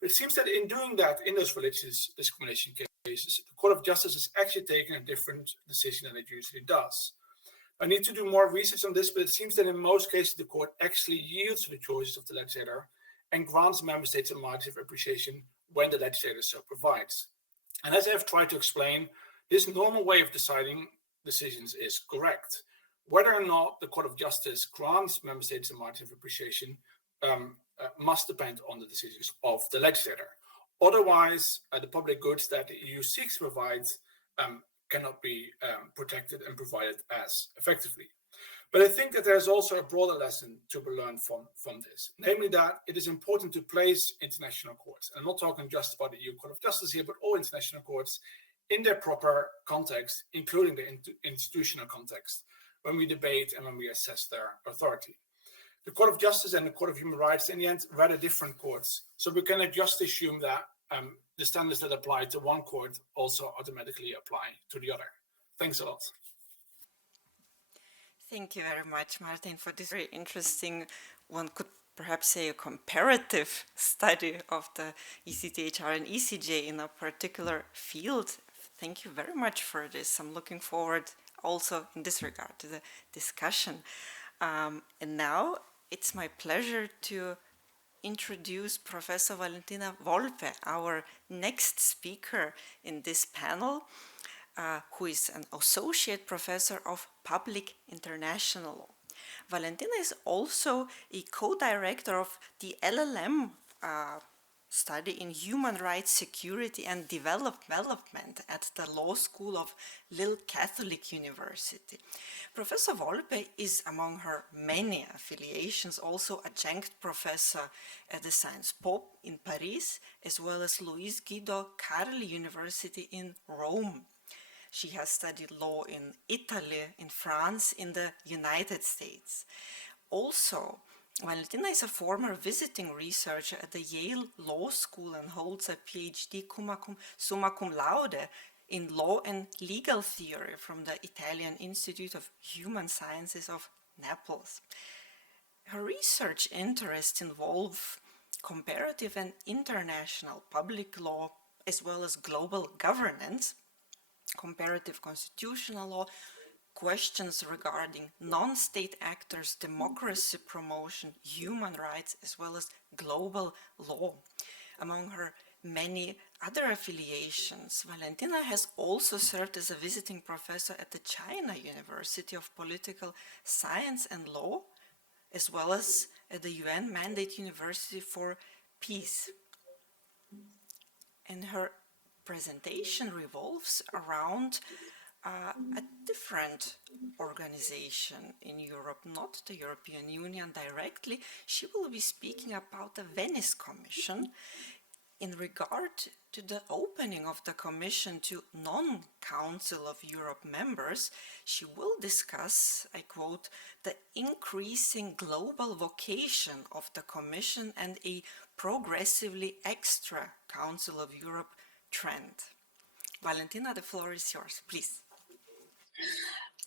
But it seems that in doing that, in those religious discrimination cases, the Court of Justice has actually taken a different decision than it usually does. I need to do more research on this, but it seems that in most cases, the court actually yields to the choices of the legislator and grants member states a margin of appreciation when the legislator so provides. And as I have tried to explain, this normal way of deciding decisions is correct. Whether or not the Court of Justice grants member states a margin of appreciation must depend on the decisions of the legislator. Otherwise, the public goods that the EU seeks to provide cannot be protected and provided as effectively. But I think that there's also a broader lesson to be learned from this, namely that it is important to place international courts. And I'm not talking just about the EU Court of Justice here, but all international courts in their proper context, including the institutional context, when we debate and when we assess their authority. The Court of Justice and the Court of Human Rights, in the end, rather different courts. So we cannot just assume that the standards that apply to one court also automatically apply to the other. Thanks a lot. Thank you very much, Martijn, for this very interesting, one could perhaps say a comparative study of the ECTHR and ECJ in a particular field. Thank you very much for this. I'm looking forward also in this regard to the discussion. And now it's my pleasure to introduce Professor Valentina Volpe, our next speaker in this panel, who is an associate professor of public international law. Valentina is also a co-director of the LLM study in human rights, security and development at the Law School of Lille Catholic University. Professor Volpe is, among her many affiliations, also adjunct professor at the Sciences Po in Paris, as well as Luis Guido Carli University in Rome. She has studied law in Italy, in France, in the United States. Also, Valentina is a former visiting researcher at the Yale Law School and holds a PhD summa cum laude in law and legal theory from the Italian Institute of Human Sciences of Naples. Her research interests involve comparative and international public law, as well as global governance, comparative constitutional law, questions regarding non-state actors, democracy promotion, human rights, as well as global law. Among her many other affiliations, Valentina has also served as a visiting professor at the China University of Political Science and Law, as well as at the UN Mandate University for Peace. And her presentation revolves around a different organization in Europe, not the European Union directly. She will be speaking about the Venice Commission in regard to the opening of the Commission to non-Council of Europe members. She will discuss, I quote, the increasing global vocation of the Commission and a progressively extra Council of Europe trend. Valentina, the floor is yours, please.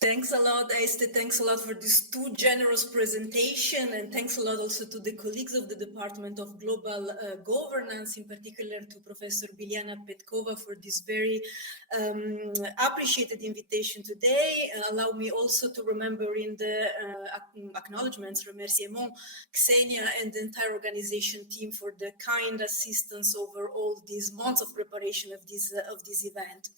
Thanks a lot, Aistė. Thanks a lot for this too generous presentation, and thanks a lot also to the colleagues of the Department of Global Governance, in particular to Professor Biljana Petkova for this very appreciated invitation today. Allow me also to remember in the acknowledgements, remerciements, Xenia and the entire organization team for the kind assistance over all these months of preparation of this event.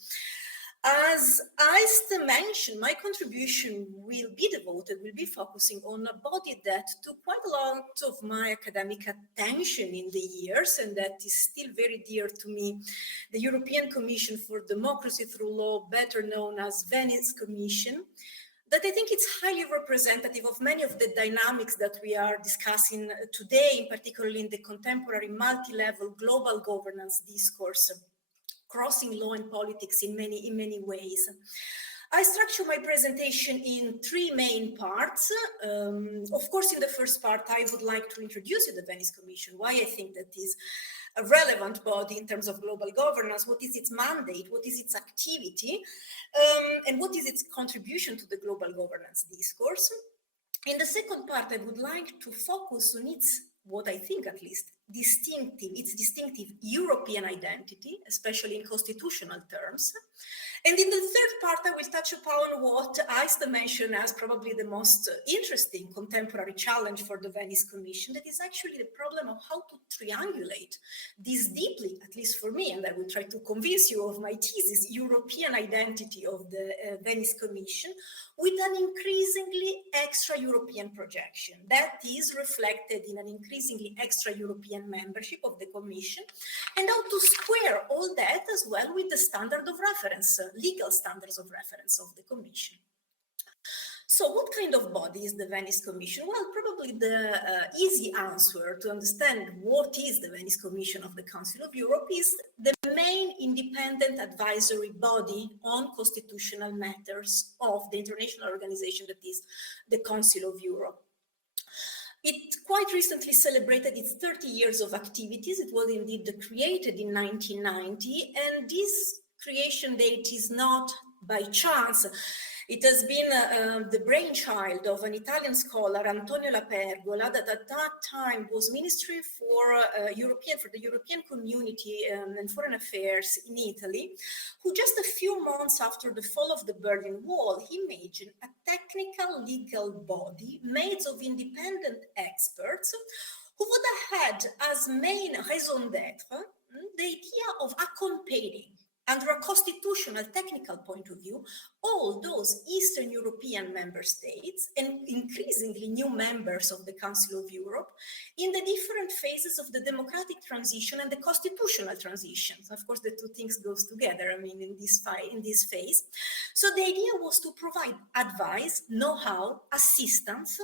As Aistė mentioned, my contribution will be focusing on a body that took quite a lot of my academic attention in the years, and that is still very dear to me, the European Commission for Democracy Through Law, better known as Venice Commission, that I think it's highly representative of many of the dynamics that we are discussing today, particularly in the contemporary multi-level global governance discourse, crossing law and politics in many ways. I structure my presentation in three main parts. Of course, in the first part, I would like to introduce you the Venice Commission, why I think that is a relevant body in terms of global governance, what is its mandate, what is its activity, and what is its contribution to the global governance discourse. In the second part, I would like to focus on its, what I think at least, its distinctive European identity, especially in constitutional terms. And in the third part, I will touch upon what Aistė mentioned as probably the most interesting contemporary challenge for the Venice Commission, that is actually the problem of how to triangulate this deeply, at least for me, and I will try to convince you of my thesis, European identity of the Venice Commission, with an increasingly extra-European projection that is reflected in an increasingly extra-European membership of the Commission, and how to square all that as well with the standard of reference, legal standards of reference of the Commission. So what kind of body is the Venice Commission? Well, probably the easy answer to understand what is the Venice Commission of the Council of Europe is the main independent advisory body on constitutional matters of the international organization that is the Council of Europe. It quite recently celebrated its 30 years of activities. It was indeed created in 1990, and this creation date is not by chance. It has been the brainchild of an Italian scholar, Antonio La Pergola, that at that time was Ministry for the European Community and Foreign Affairs in Italy, who just a few months after the fall of the Berlin Wall, he imagined a technical legal body made of independent experts who would have had as main raison d'etre the idea of accompanying, under a constitutional technical point of view, all those Eastern European member states and increasingly new members of the Council of Europe in the different phases of the democratic transition and the constitutional transition. Of course, the two things goes together, I mean, in this phase. So the idea was to provide advice, know-how, assistance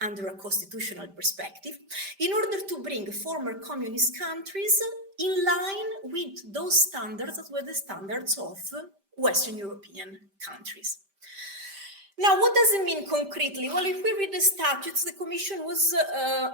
under a constitutional perspective in order to bring former communist countries in line with those standards that were the standards of Western European countries. Now, what does it mean concretely? Well, if we read the statutes, the Commission was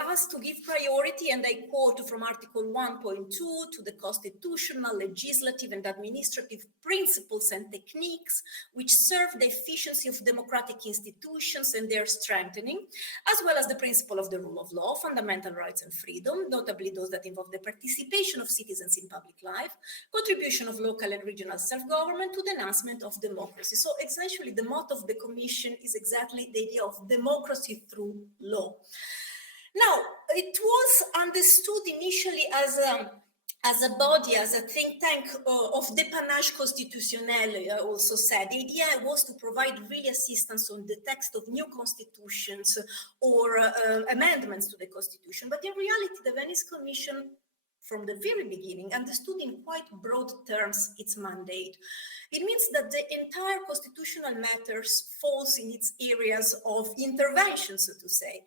asked to give priority, and I quote from Article 1.2, to the constitutional, legislative, and administrative principles and techniques which serve the efficiency of democratic institutions and their strengthening, as well as the principle of the rule of law, fundamental rights and freedom, notably those that involve the participation of citizens in public life, contribution of local and regional self-government to the enhancement of democracy. So essentially, the motto of the Commission is exactly the idea of democracy through law. Now, it was understood initially as a body, as a think tank of dépannage constitutionnel, I also said. The idea was to provide really assistance on the text of new constitutions or amendments to the constitution. But in reality, the Venice Commission, from the very beginning, understood in quite broad terms its mandate. It means that the entire constitutional matters falls in its areas of intervention, so to say.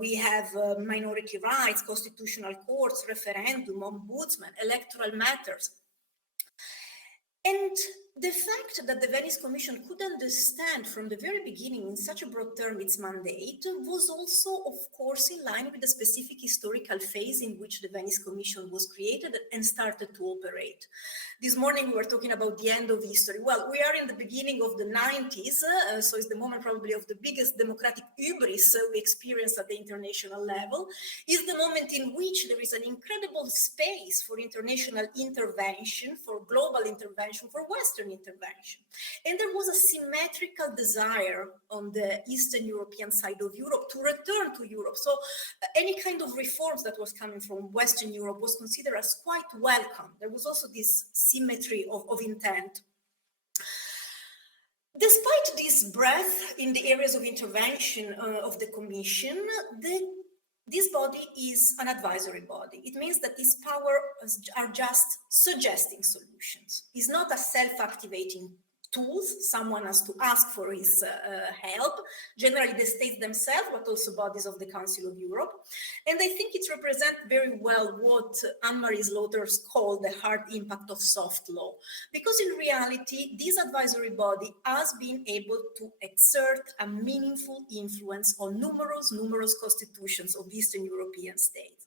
We have minority rights, constitutional courts, referendum, ombudsman, electoral matters. And the fact that the Venice Commission could understand from the very beginning in such a broad term its mandate was also, of course, in line with the specific historical phase in which the Venice Commission was created and started to operate. This morning we were talking about the end of history. Well, we are in the beginning of the 90s, so it's the moment probably of the biggest democratic hubris we experience at the international level. It's the moment in which there is an incredible space for international intervention, for global intervention, for Western intervention. And there was a symmetrical desire on the Eastern European side of Europe to return to Europe. So any kind of reforms that was coming from Western Europe was considered as quite welcome. There was also this symmetry of intent. Despite this breadth in the areas of intervention of the Commission, this body is an advisory body. It means that these powers are just suggesting solutions. It's not a self-activating tools. Someone has to ask for his help, generally the states themselves, but also bodies of the Council of Europe. And I think it represents very well what Anne-Marie Slaughter's called the hard impact of soft law. Because in reality, this advisory body has been able to exert a meaningful influence on numerous constitutions of Eastern European states.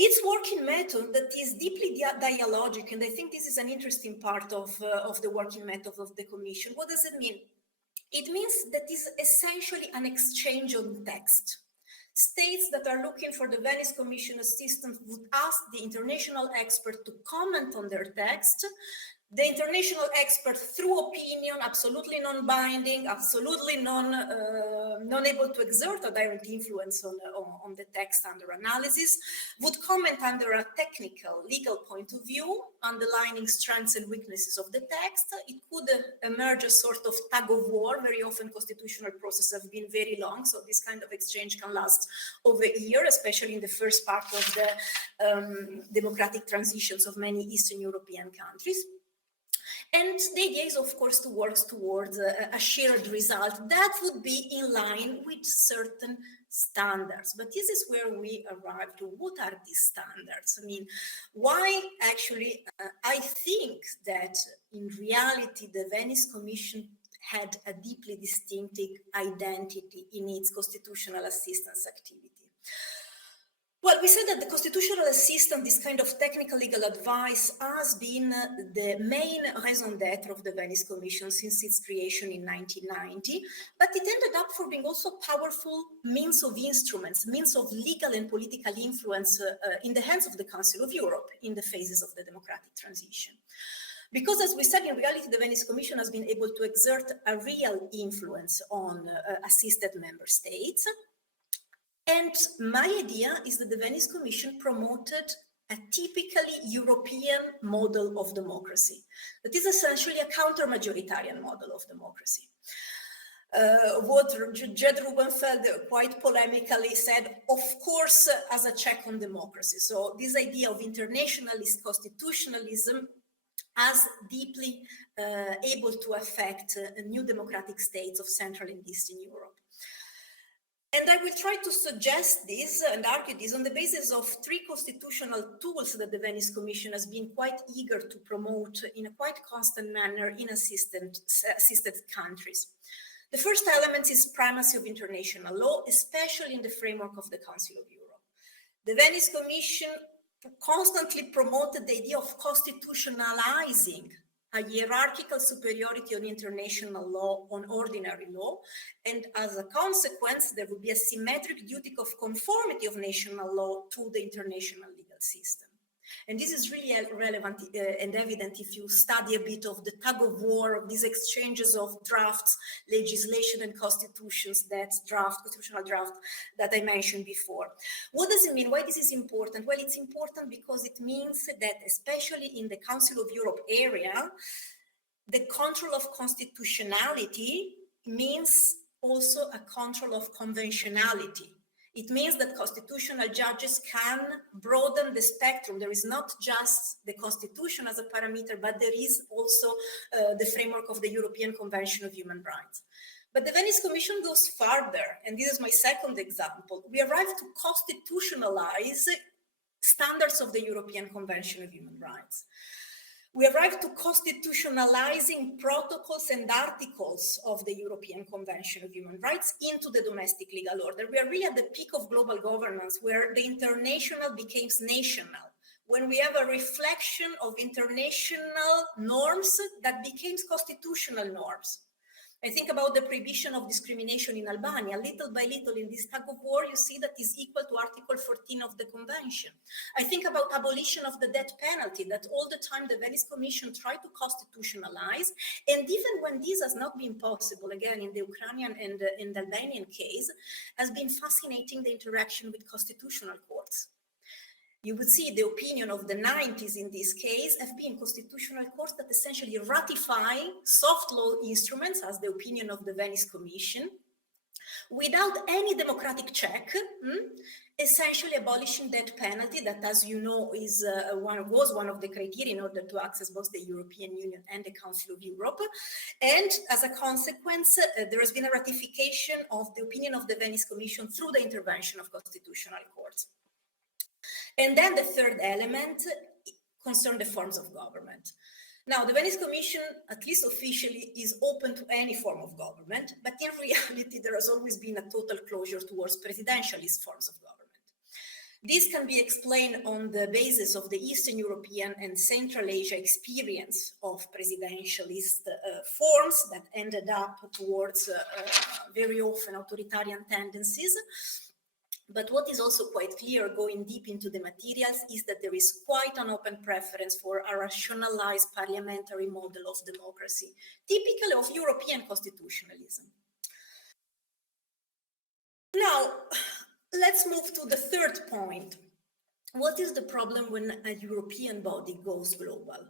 Its working method that is deeply dialogic, and I think this is an interesting part of the working method of the Commission. What does it mean? It means that it's essentially an exchange on text. States that are looking for the Venice Commission assistance would ask the international expert to comment on their text. The international expert, through opinion, absolutely non-binding, absolutely non-able to exert a direct influence on the text under analysis, would comment under a technical, legal point of view, underlining strengths and weaknesses of the text. It could emerge a sort of tug of war. Very often constitutional processes have been very long, so this kind of exchange can last over a year, especially in the first part of the democratic transitions of many Eastern European countries. And the idea is, of course, to work towards a shared result that would be in line with certain standards. But this is where we arrive to what are these standards? I mean, why actually, I think that in reality, the Venice Commission had a deeply distinctive identity in its constitutional assistance activity. Well, we said that the constitutional assistance, this kind of technical legal advice, has been the main raison d'etre of the Venice Commission since its creation in 1990, but it ended up for being also powerful means of instruments, means of legal and political influence in the hands of the Council of Europe in the phases of the democratic transition. Because, as we said, in reality, the Venice Commission has been able to exert a real influence on assisted member states. And my idea is that the Venice Commission promoted a typically European model of democracy that is essentially a counter-majoritarian model of democracy. What Jed Rubenfeld quite polemically said, of course, as a check on democracy. So this idea of internationalist constitutionalism as deeply able to affect new democratic states of Central and Eastern Europe. And I will try to suggest this and argue this on the basis of three constitutional tools that the Venice Commission has been quite eager to promote in a quite constant manner in assisted countries. The first element is primacy of international law, especially in the framework of the Council of Europe. The Venice Commission constantly promoted the idea of constitutionalizing a hierarchical superiority on international law on ordinary law, and as a consequence, there would be a symmetric duty of conformity of national law to the international legal system. And this is really relevant and evident if you study a bit of the tug of war of these exchanges of drafts, legislation and constitutions, that constitutional draft that I mentioned before. What does it mean? Why this is important? Well, it's important because it means that especially in the Council of Europe area, the control of constitutionality means also a control of conventionality. It means that constitutional judges can broaden the spectrum. There is not just the Constitution as a parameter, but there is also the framework of the European Convention of Human Rights. But the Venice Commission goes farther, and this is my second example. We arrive to constitutionalize standards of the European Convention of Human Rights. We arrive to constitutionalizing protocols and articles of the European Convention of Human Rights into the domestic legal order. We are really at the peak of global governance, where the international becomes national, when we have a reflection of international norms that becomes constitutional norms. I think about the prohibition of discrimination in Albania. Little by little in this tug of war, you see that is equal to Article 14 of the Convention. I think about abolition of the death penalty that all the time the Venice Commission tried to constitutionalize. And even when this has not been possible, again, in the Ukrainian and in the Albanian case, has been fascinating the interaction with constitutional courts. You would see the opinion of the 90s in this case have been constitutional courts that essentially ratify soft law instruments as the opinion of the Venice Commission without any democratic check, essentially abolishing death penalty that, as you know, was one of the criteria in order to access both the European Union and the Council of Europe. And as a consequence, there has been a ratification of the opinion of the Venice Commission through the intervention of constitutional courts. And then the third element concerns the forms of government. Now, the Venice Commission, at least officially, is open to any form of government, but in reality, there has always been a total closure towards presidentialist forms of government. This can be explained on the basis of the Eastern European and Central Asia experience of presidentialist forms that ended up towards very often authoritarian tendencies. But what is also quite clear, going deep into the materials, is that there is quite an open preference for a rationalized parliamentary model of democracy, typical of European constitutionalism. Now, let's move to the third point. What is the problem when a European body goes global?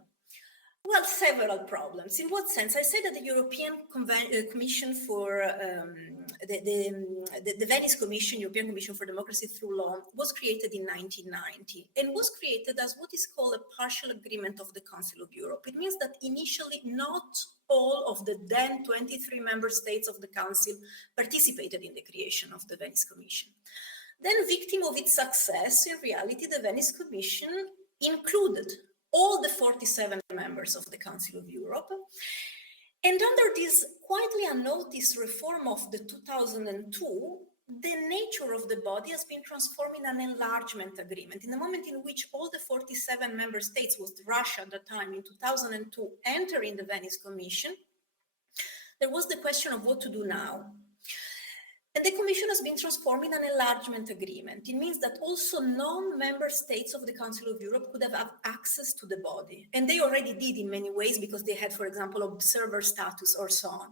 Well, several problems. In what sense? I say that the European Commission for the Venice Commission, European Commission for Democracy Through Law, was created in 1990 and was created as what is called a partial agreement of the Council of Europe. It means that initially not all of the then 23 member states of the Council participated in the creation of the Venice Commission. Then, victim of its success, in reality, the Venice Commission included all the 47 members of the Council of Europe. And under this quietly unnoticed reform of the 2002, the nature of the body has been transformed in an enlargement agreement. In the moment in which all the 47 member states, was Russia at the time, in 2002, entering the Venice Commission, there was the question of what to do now. And the Commission has been transformed in an enlargement agreement. It means that also non-member states of the Council of Europe could have access to the body. And they already did in many ways because they had, for example, observer status or so on.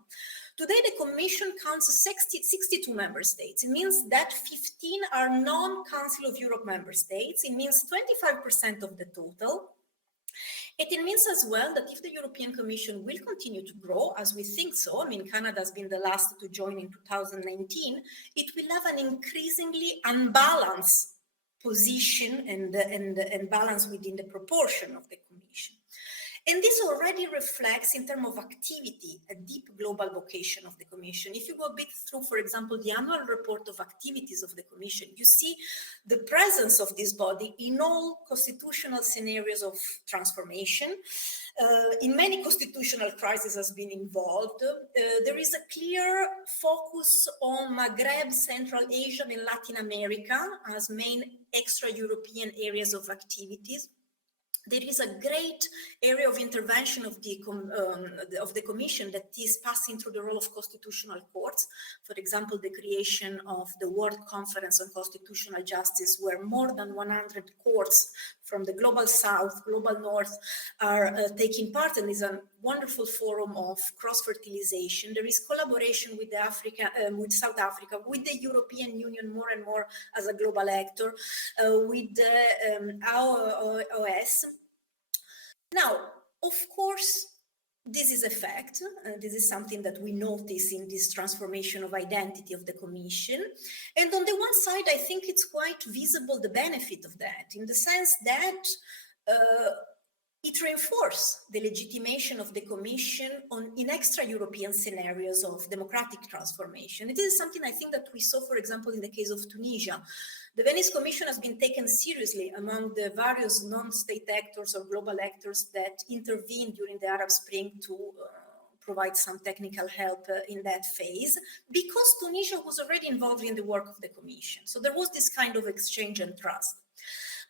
Today, the Commission counts 62 member states. It means that 15 are non-Council of Europe member states. It means 25% of the total. And it means as well that if the European Commission will continue to grow, as we think so, I mean, Canada has been the last to join in 2019, it will have an increasingly unbalanced position and balance within the proportion of the Commission. And this already reflects, in terms of activity, a deep global vocation of the Commission. If you go a bit through, for example, the annual report of activities of the Commission, you see the presence of this body in all constitutional scenarios of transformation. In many constitutional crises has been involved. There is a clear focus on Maghreb, Central Asia, and Latin America as main extra-European areas of activities. There is a great area of intervention of the Commission that is passing through the role of constitutional courts. For example, the creation of the World Conference on Constitutional Justice, where more than 100 courts from the global south, global north are taking part, and is a wonderful forum of cross-fertilization. There is collaboration with with South Africa, with the European Union more and more as a global actor, with the OS. Now, of course, this is a fact. This is something that we notice in this transformation of identity of the Commission. And on the one side, I think it's quite visible the benefit of that, in the sense that it reinforces the legitimation of the Commission in extra-European scenarios of democratic transformation. It is something I think that we saw, for example, in the case of Tunisia. The Venice Commission has been taken seriously among the various non-state actors or global actors that intervened during the Arab Spring to provide some technical help in that phase, because Tunisia was already involved in the work of the Commission. So there was this kind of exchange and trust.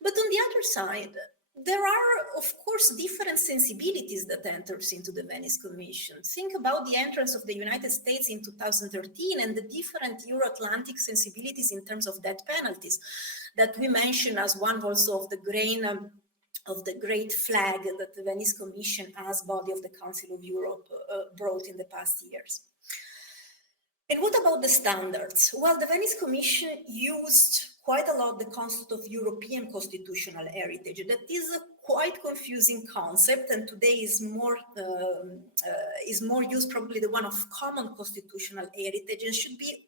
But on the other side, there are, of course, different sensibilities that enters into the Venice Commission. Think about the entrance of the United States in 2013 and the different Euro-Atlantic sensibilities in terms of death penalties that we mention as one also of the great flag that the Venice Commission as body of the Council of Europe brought in the past years. And what about the standards? Well, the Venice Commission used quite a lot the concept of European constitutional heritage. That is a quite confusing concept, and today is more used probably the one of common constitutional heritage, and should be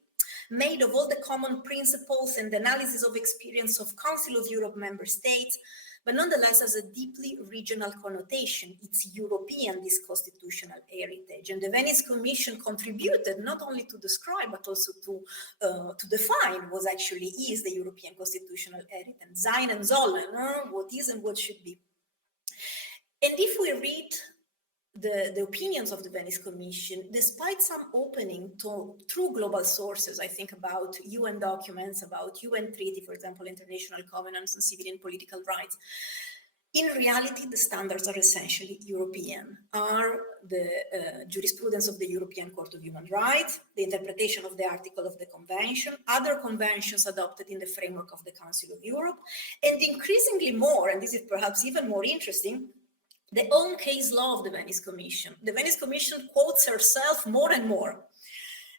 made of all the common principles and analysis of experience of Council of Europe member states, but nonetheless has a deeply regional connotation. It's European, this constitutional heritage. And the Venice Commission contributed not only to describe, but also to define what actually is the European constitutional heritage. Sein and sollen, what is and what should be. And if we read the opinions of the Venice Commission, despite some opening through global sources, I think about UN documents, about UN treaty, for example, international covenants on civil and political rights, in reality, the standards are essentially European, are the jurisprudence of the European Court of Human Rights, the interpretation of the article of the convention, other conventions adopted in the framework of the Council of Europe, and increasingly more, and this is perhaps even more interesting, the own case law of the Venice Commission. The Venice Commission quotes herself more and more.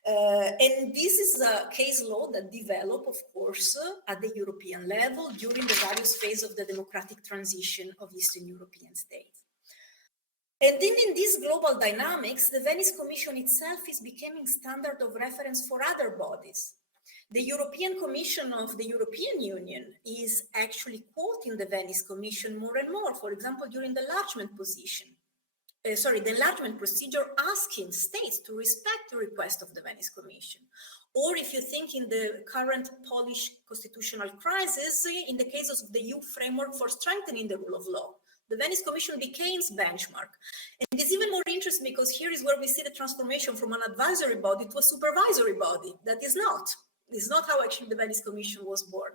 And this is a case law that developed, of course, at the European level during the various phases of the democratic transition of Eastern European states. And then in these global dynamics, the Venice Commission itself is becoming standard of reference for other bodies. The European Commission of the European Union is actually quoting the Venice Commission more and more, for example, during the enlargement the enlargement procedure, asking states to respect the request of the Venice Commission. Or if you think in the current Polish constitutional crisis, in the cases of the EU framework for strengthening the rule of law, the Venice Commission became benchmark. And it's even more interesting because here is where we see the transformation from an advisory body to a supervisory body. That is not. It's not how actually the Venice Commission was born.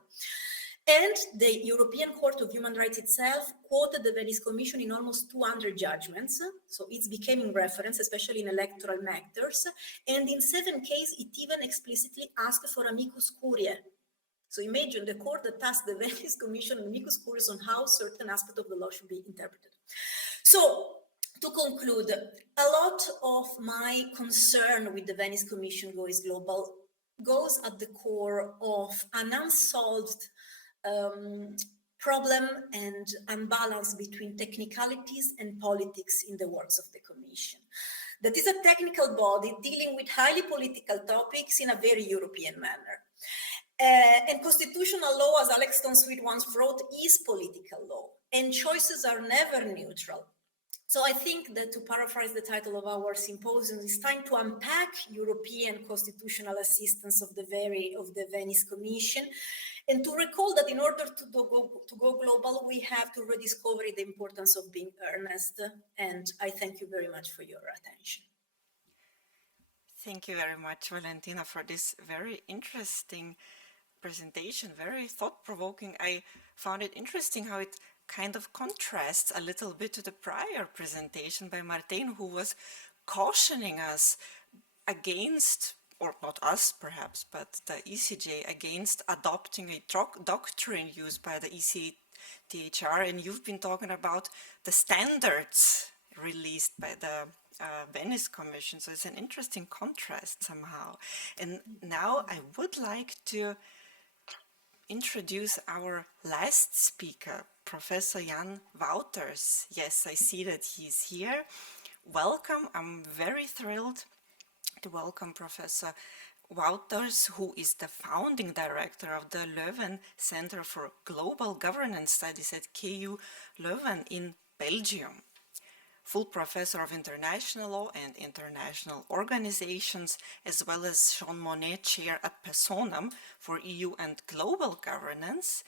And the European Court of Human Rights itself quoted the Venice Commission in almost 200 judgments. So it's becoming reference, especially in electoral matters. And in 7 cases, it even explicitly asked for amicus curiae. So imagine the court that asked the Venice Commission amicus curiae on how certain aspects of the law should be interpreted. So to conclude, a lot of my concern with the Venice Commission goes global goes at the core of an unsolved problem and imbalance between technicalities and politics in the works of the Commission. That is a technical body dealing with highly political topics in a very European manner. And constitutional law, as Alex Stone-Sweet once wrote, is political law, and choices are never neutral. So I think that, to paraphrase the title of our symposium, it's time to unpack European constitutional assistance of the Venice Commission, and to recall that in order to go global, we have to rediscover the importance of being earnest. And I thank you very much for your attention. Thank you very much, Valentina, for this very interesting presentation, very thought-provoking. I found it interesting how it kind of contrasts a little bit to the prior presentation by Martijn, who was cautioning us against, or not us perhaps, but the ECJ against adopting a doctrine used by the ECTHR, and you've been talking about the standards released by the Venice Commission, so it's an interesting contrast somehow. And now I would like to introduce our last speaker, Professor Jan Wouters. Yes, I see that he's here. Welcome. I'm very thrilled to welcome Professor Wouters, who is the founding director of the Leuven Center for Global Governance Studies at KU Leuven in Belgium. Full professor of international law and international organizations, as well as Jean Monnet Chair at Personam for EU and global governance.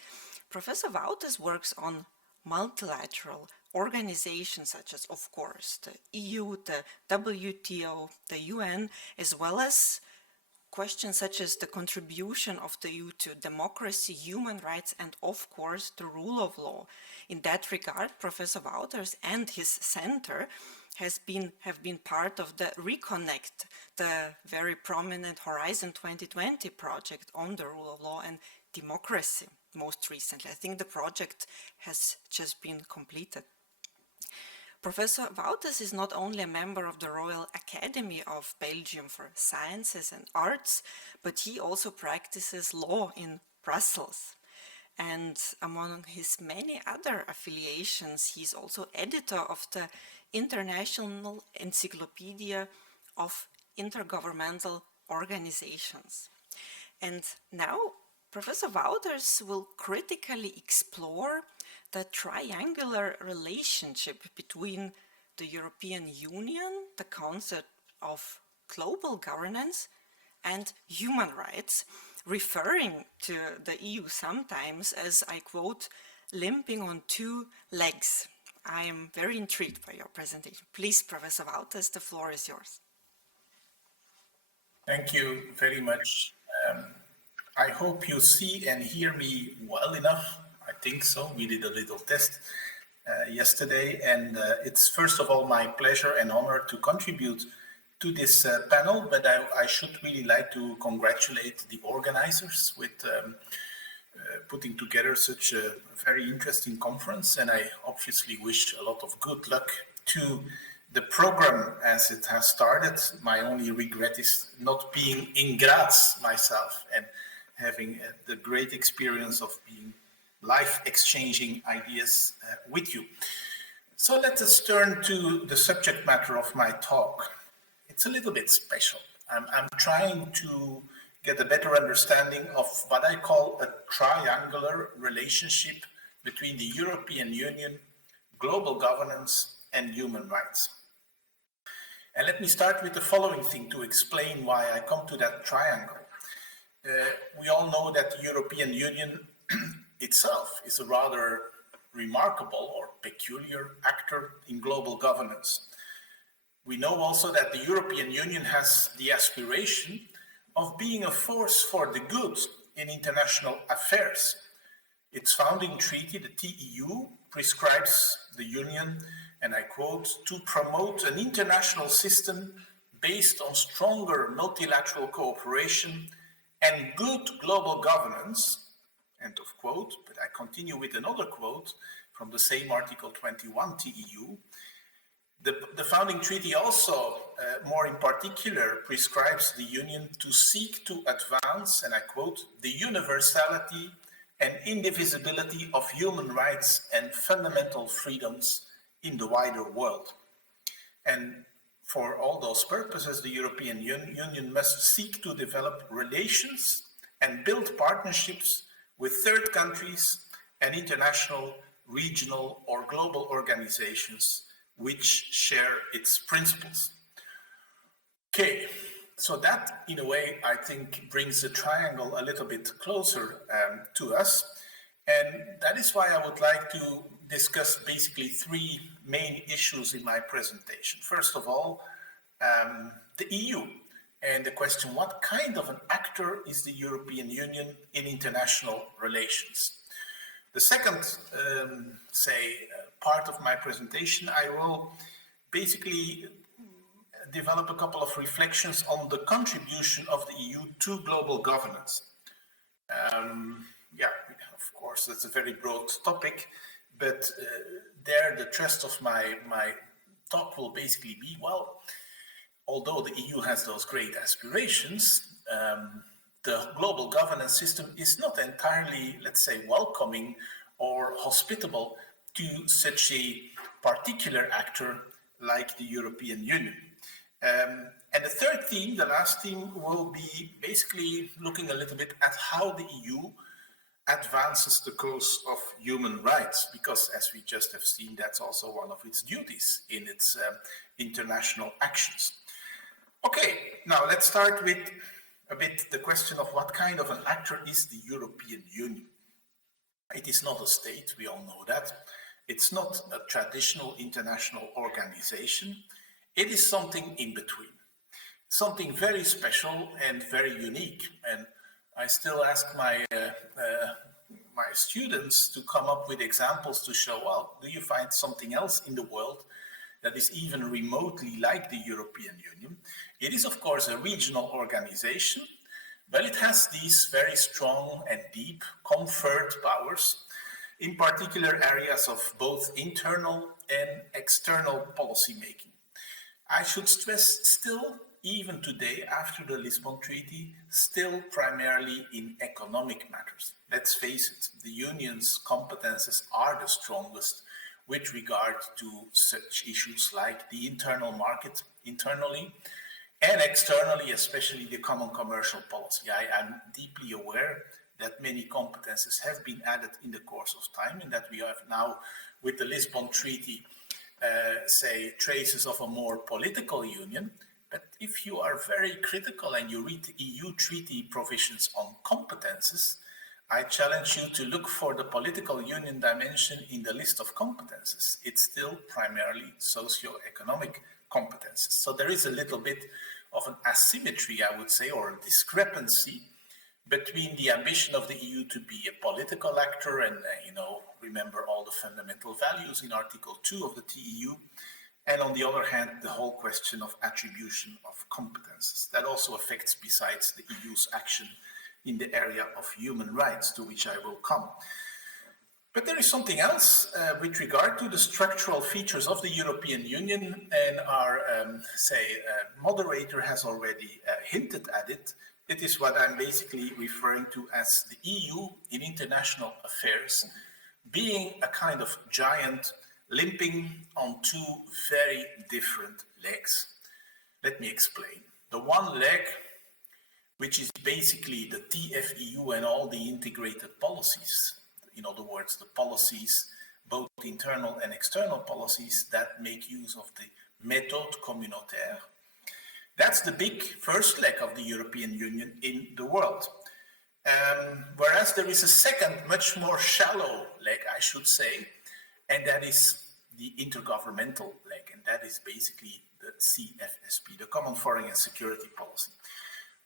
Professor Wouters works on multilateral organizations such as, of course, the EU, the WTO, the UN, as well as questions such as the contribution of the EU to democracy, human rights, and of course, the rule of law. In that regard, Professor Wouters and his center have been part of the Reconnect, the very prominent Horizon 2020 project on the rule of law and democracy most recently. I think the project has just been completed. Professor Wouters is not only a member of the Royal Academy of Belgium for Sciences and Arts, but he also practices law in Brussels. And among his many other affiliations, he's also editor of the International Encyclopedia of Intergovernmental Organizations. And now Professor Wouters will critically explore the triangular relationship between the European Union, the concept of global governance, and human rights, referring to the EU sometimes as, I quote, limping on 2 legs. I am very intrigued by your presentation. Please, Professor Wouters, the floor is yours. Thank you very much. I hope you see and hear me well enough. I think so. We did a little test yesterday, and it's first of all my pleasure and honor to contribute to this panel, but I should really like to congratulate the organizers with putting together such a very interesting conference, and I obviously wish a lot of good luck to the program as it has started. My only regret is not being in Graz myself and having the great experience of being live exchanging ideas with you. So let us turn to the subject matter of my talk. It's a little bit special. I'm trying to get a better understanding of what I call a triangular relationship between the European Union, global governance, and human rights. And let me start with the following thing to explain why I come to that triangle. We all know that the European Union itself is a rather remarkable or peculiar actor in global governance. We know also that the European Union has the aspiration of being a force for the good in international affairs. Its founding treaty, the TEU, prescribes the Union, and I quote, to promote an international system based on stronger multilateral cooperation and good global governance, end of quote. But I continue with another quote from the same Article 21 TEU. The founding treaty also, more in particular, prescribes the Union to seek to advance, and I quote, the universality and indivisibility of human rights and fundamental freedoms in the wider world. And for all those purposes, the European Union must seek to develop relations and build partnerships with third countries and international, regional, or global organizations which share its principles. Okay, so that, in a way, I think brings the triangle a little bit closer to us. And that is why I would like to discuss basically three main issues in my presentation. First of all, the EU and the question, what kind of an actor is the European Union in international relations? The second, part of my presentation, I will basically develop a couple of reflections on the contribution of the EU to global governance. Of course, that's a very broad topic, but there the thrust of my talk will basically be, well, although the EU has those great aspirations, the global governance system is not entirely, let's say, welcoming or hospitable to such a particular actor like the European Union. And the third theme, the last theme, will be basically looking a little bit at how the EU advances the cause of human rights, because as we just have seen, that's also one of its duties in its international actions. Okay, now let's start with a bit the question of what kind of an actor is the European Union. It is not a state, we all know that. It's not a traditional international organization. It is something in between, something very special and very unique. And I still ask my students to come up with examples to show, well, do you find something else in the world that is even remotely like the European Union? It is, of course, a regional organization, but it has these very strong and deep conferred powers, in particular areas of both internal and external policy making. I should stress still, even today, after the Lisbon Treaty, still primarily in economic matters. Let's face it, the Union's competences are the strongest with regard to such issues like the internal market internally and externally, especially the common commercial policy. I am deeply aware that many competences have been added in the course of time, and that we have now, with the Lisbon Treaty, traces of a more political union. But if you are very critical and you read the EU treaty provisions on competences, I challenge you to look for the political union dimension in the list of competences. It's still primarily socio-economic competences. So there is a little bit of an asymmetry, I would say, or a discrepancy between the ambition of the EU to be a political actor and, remember all the fundamental values in Article 2 of the TEU, and on the other hand, the whole question of attribution of competences. That also affects, besides the EU's action in the area of human rights, to which I will come. But there is something else with regard to the structural features of the European Union, and our, moderator has already hinted at it. It is what I'm basically referring to as the EU in international affairs, being a kind of giant limping on two very different legs. Let me explain. The one leg, which is basically the TFEU and all the integrated policies, in other words, the policies, both internal and external policies that make use of the méthode communautaire. That's the big first leg of the European Union in the world. Whereas there is a second, much more shallow leg, I should say, and that is the intergovernmental leg, and that is basically the CFSP, the Common Foreign and Security Policy.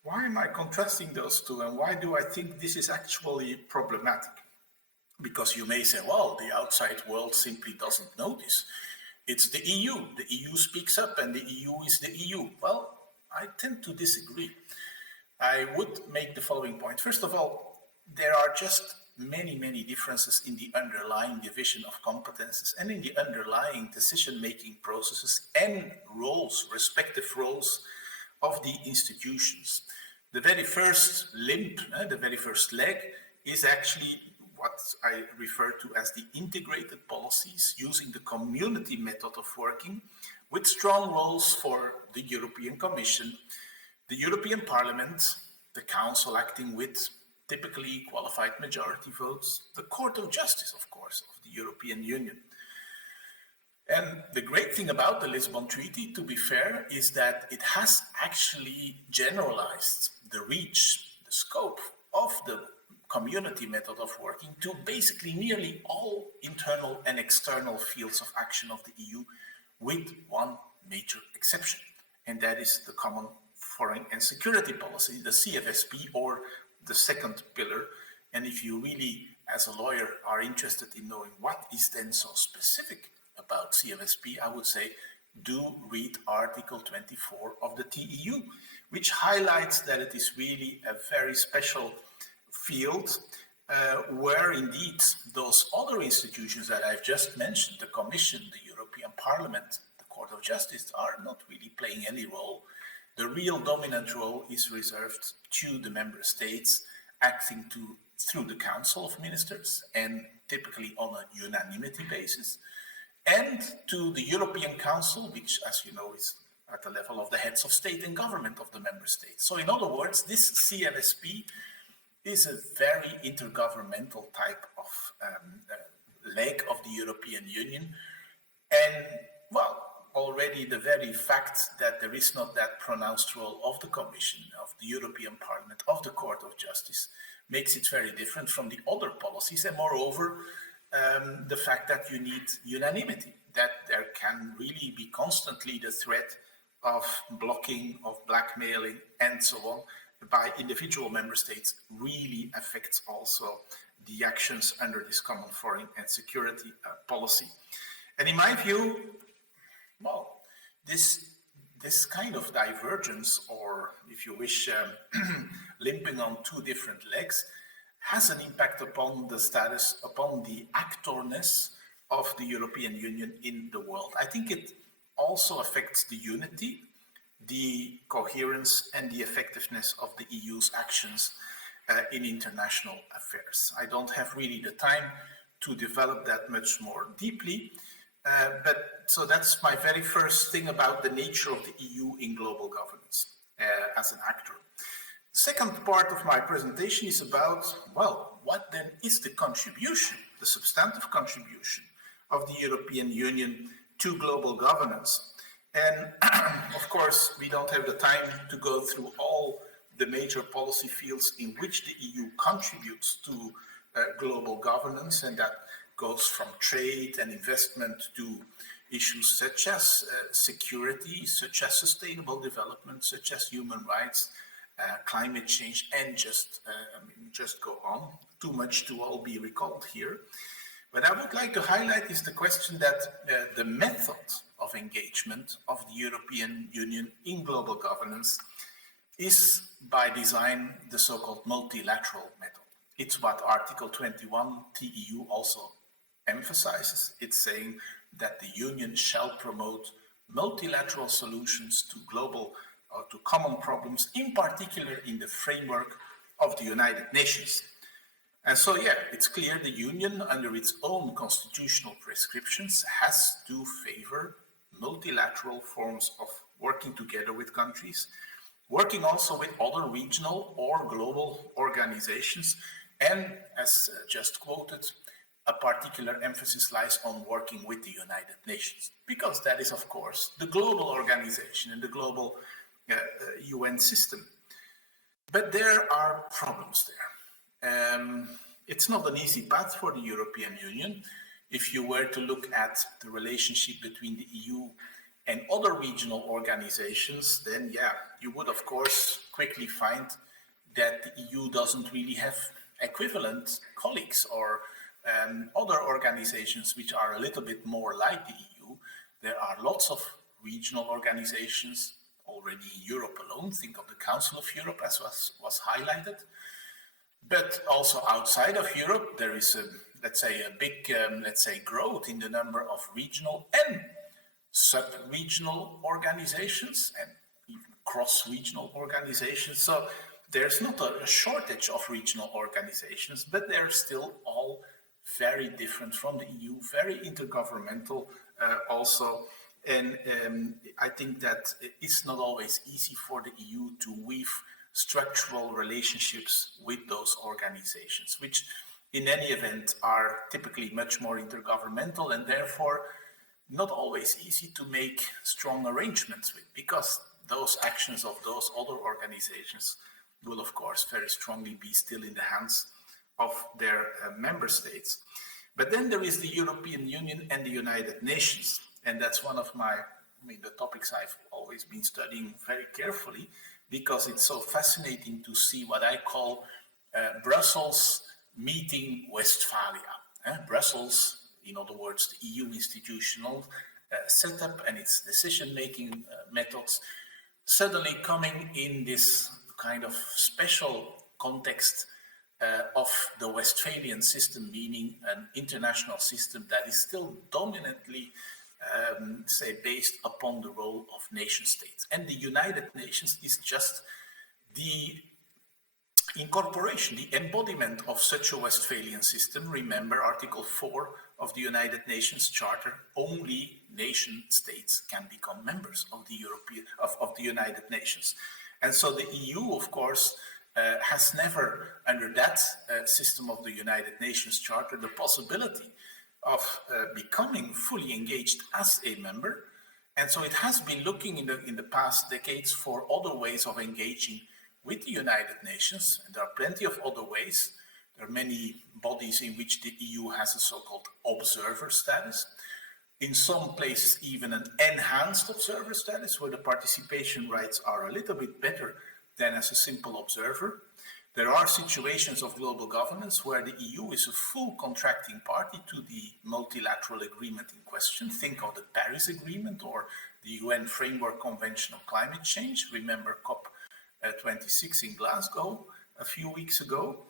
Why am I contrasting those two, and why do I think this is actually problematic? Because you may say, well, the outside world simply doesn't notice. It's the EU. The EU speaks up, and the EU is the EU. Well, I tend to disagree. I would make the following point. First of all, there are just many, many differences in the underlying division of competences and in the underlying decision-making processes and roles, respective roles of the institutions. The very first limb, the very first leg, is actually what I refer to as the integrated policies using the community method of working, with strong roles for the European Commission, the European Parliament, the Council acting with typically qualified majority votes, the Court of Justice, of course, of the European Union. And the great thing about the Lisbon Treaty, to be fair, is that it has actually generalized the reach, the scope of the community method of working to basically nearly all internal and external fields of action of the EU, with one major exception, and that is the Common Foreign and Security Policy, the CFSP, or the second pillar. And if you really, as a lawyer, are interested in knowing what is then so specific about CFSP, I would say do read Article 24 of the TEU, which highlights that it is really a very special field where indeed those other institutions that I've just mentioned, the Commission, the European Parliament, the Court of Justice, are not really playing any role. The real dominant role is reserved to the member states acting through the Council of Ministers, and typically on a unanimity basis, and to the European Council, which, as you know, is at the level of the heads of state and government of the member states. So in other words, this CFSP is a very intergovernmental type of leg of the European Union. And, well, already the very fact that there is not that pronounced role of the Commission, of the European Parliament, of the Court of Justice, makes it very different from the other policies. And moreover, the fact that you need unanimity, that there can really be constantly the threat of blocking, of blackmailing, and so on, by individual member states, really affects also the actions under this common foreign and security policy. And in my view, well, this kind of divergence, or if you wish, limping on two different legs, has an impact upon the status, upon the actorness of the European Union in the world. I think it also affects the unity, the coherence, and the effectiveness of the EU's actions in international affairs. I don't have really the time to develop that much more deeply, so that's my very first thing about the nature of the EU in global governance as an actor. Second part of my presentation is about, well, what then is the contribution, the substantive contribution of the European Union to global governance? And of course, we don't have the time to go through all the major policy fields in which the EU contributes to global governance, and that goes from trade and investment to issues such as security, such as sustainable development, such as human rights, climate change, and just go on. Too much to all be recalled here. What I would like to highlight is the question that the method of engagement of the European Union in global governance is by design the so-called multilateral method. It's what Article 21 TEU also emphasizes. It's saying that the Union shall promote multilateral solutions to global or to common problems, in particular in the framework of the United Nations. And so, yeah, it's clear the Union, under its own constitutional prescriptions, has to favor multilateral forms of working together with countries, working also with other regional or global organizations, and, as just quoted, a particular emphasis lies on working with the United Nations, because that is, of course, the global organization and the global UN system. But there are problems there. It's not an easy path for the European Union. If you were to look at the relationship between the EU and other regional organizations, then yeah, you would of course quickly find that the EU doesn't really have equivalent colleagues or other organizations which are a little bit more like the EU. There are lots of regional organizations already in Europe alone. Think of the Council of Europe, as was highlighted. But also outside of Europe, there is a big growth in the number of regional and sub-regional organizations and even cross-regional organizations. So there's not a shortage of regional organizations, but they're still all very different from the EU, very intergovernmental also. And I think that it's not always easy for the EU to weave structural relationships with those organizations, which in any event are typically much more intergovernmental and therefore not always easy to make strong arrangements with, because those actions of those other organizations will of course very strongly be still in the hands of their member states. But then there is the European Union and the United Nations, and that's one of the topics I've always been studying very carefully, because it's so fascinating to see what I call Brussels meeting Westphalia. Brussels, in other words, the EU institutional setup and its decision-making methods, suddenly coming in this kind of special context of the Westphalian system, meaning an international system that is still dominantly based upon the role of nation states. And the United Nations is just the incorporation, the embodiment of such a Westphalian system. Remember Article 4 of the United Nations Charter, only nation states can become members of the United Nations. And so the EU, of course, has never, under that system of the United Nations Charter, the possibility of becoming fully engaged as a member. And so it has been looking in the past decades for other ways of engaging with the United Nations. And there are plenty of other ways. There are many bodies in which the EU has a so-called observer status. In some places, even an enhanced observer status, where the participation rights are a little bit better than as a simple observer. There are situations of global governance where the EU is a full contracting party to the multilateral agreement in question. Think of the Paris Agreement or the UN Framework Convention on Climate Change. Remember COP26 in Glasgow a few weeks ago.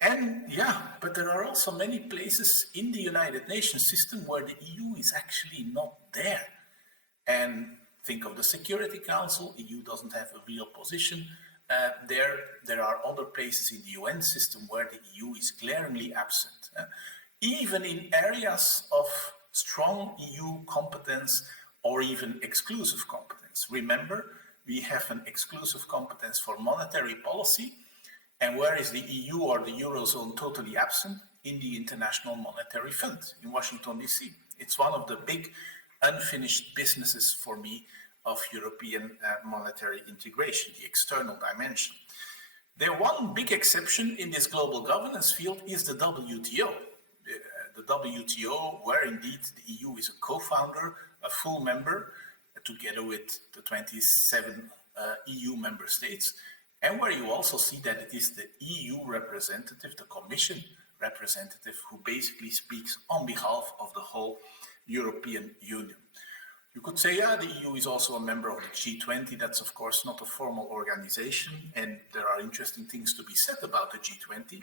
And yeah, but there are also many places in the United Nations system where the EU is actually not there. And think of the Security Council. EU doesn't have a real position. There are other places in the UN system where the EU is glaringly absent. Even in areas of strong EU competence or even exclusive competence. Remember, we have an exclusive competence for monetary policy. And where is the EU or the Eurozone totally absent? In the International Monetary Fund in Washington, D.C. It's one of the big unfinished businesses for me of European monetary integration, the external dimension. The one big exception in this global governance field is the WTO. The WTO, where indeed the EU is a co-founder, a full member, together with the 27 EU member states, and where you also see that it is the EU representative, the Commission representative, who basically speaks on behalf of the whole European Union. You could say, yeah, the EU is also a member of the G20. That's, of course, not a formal organization, and there are interesting things to be said about the G20.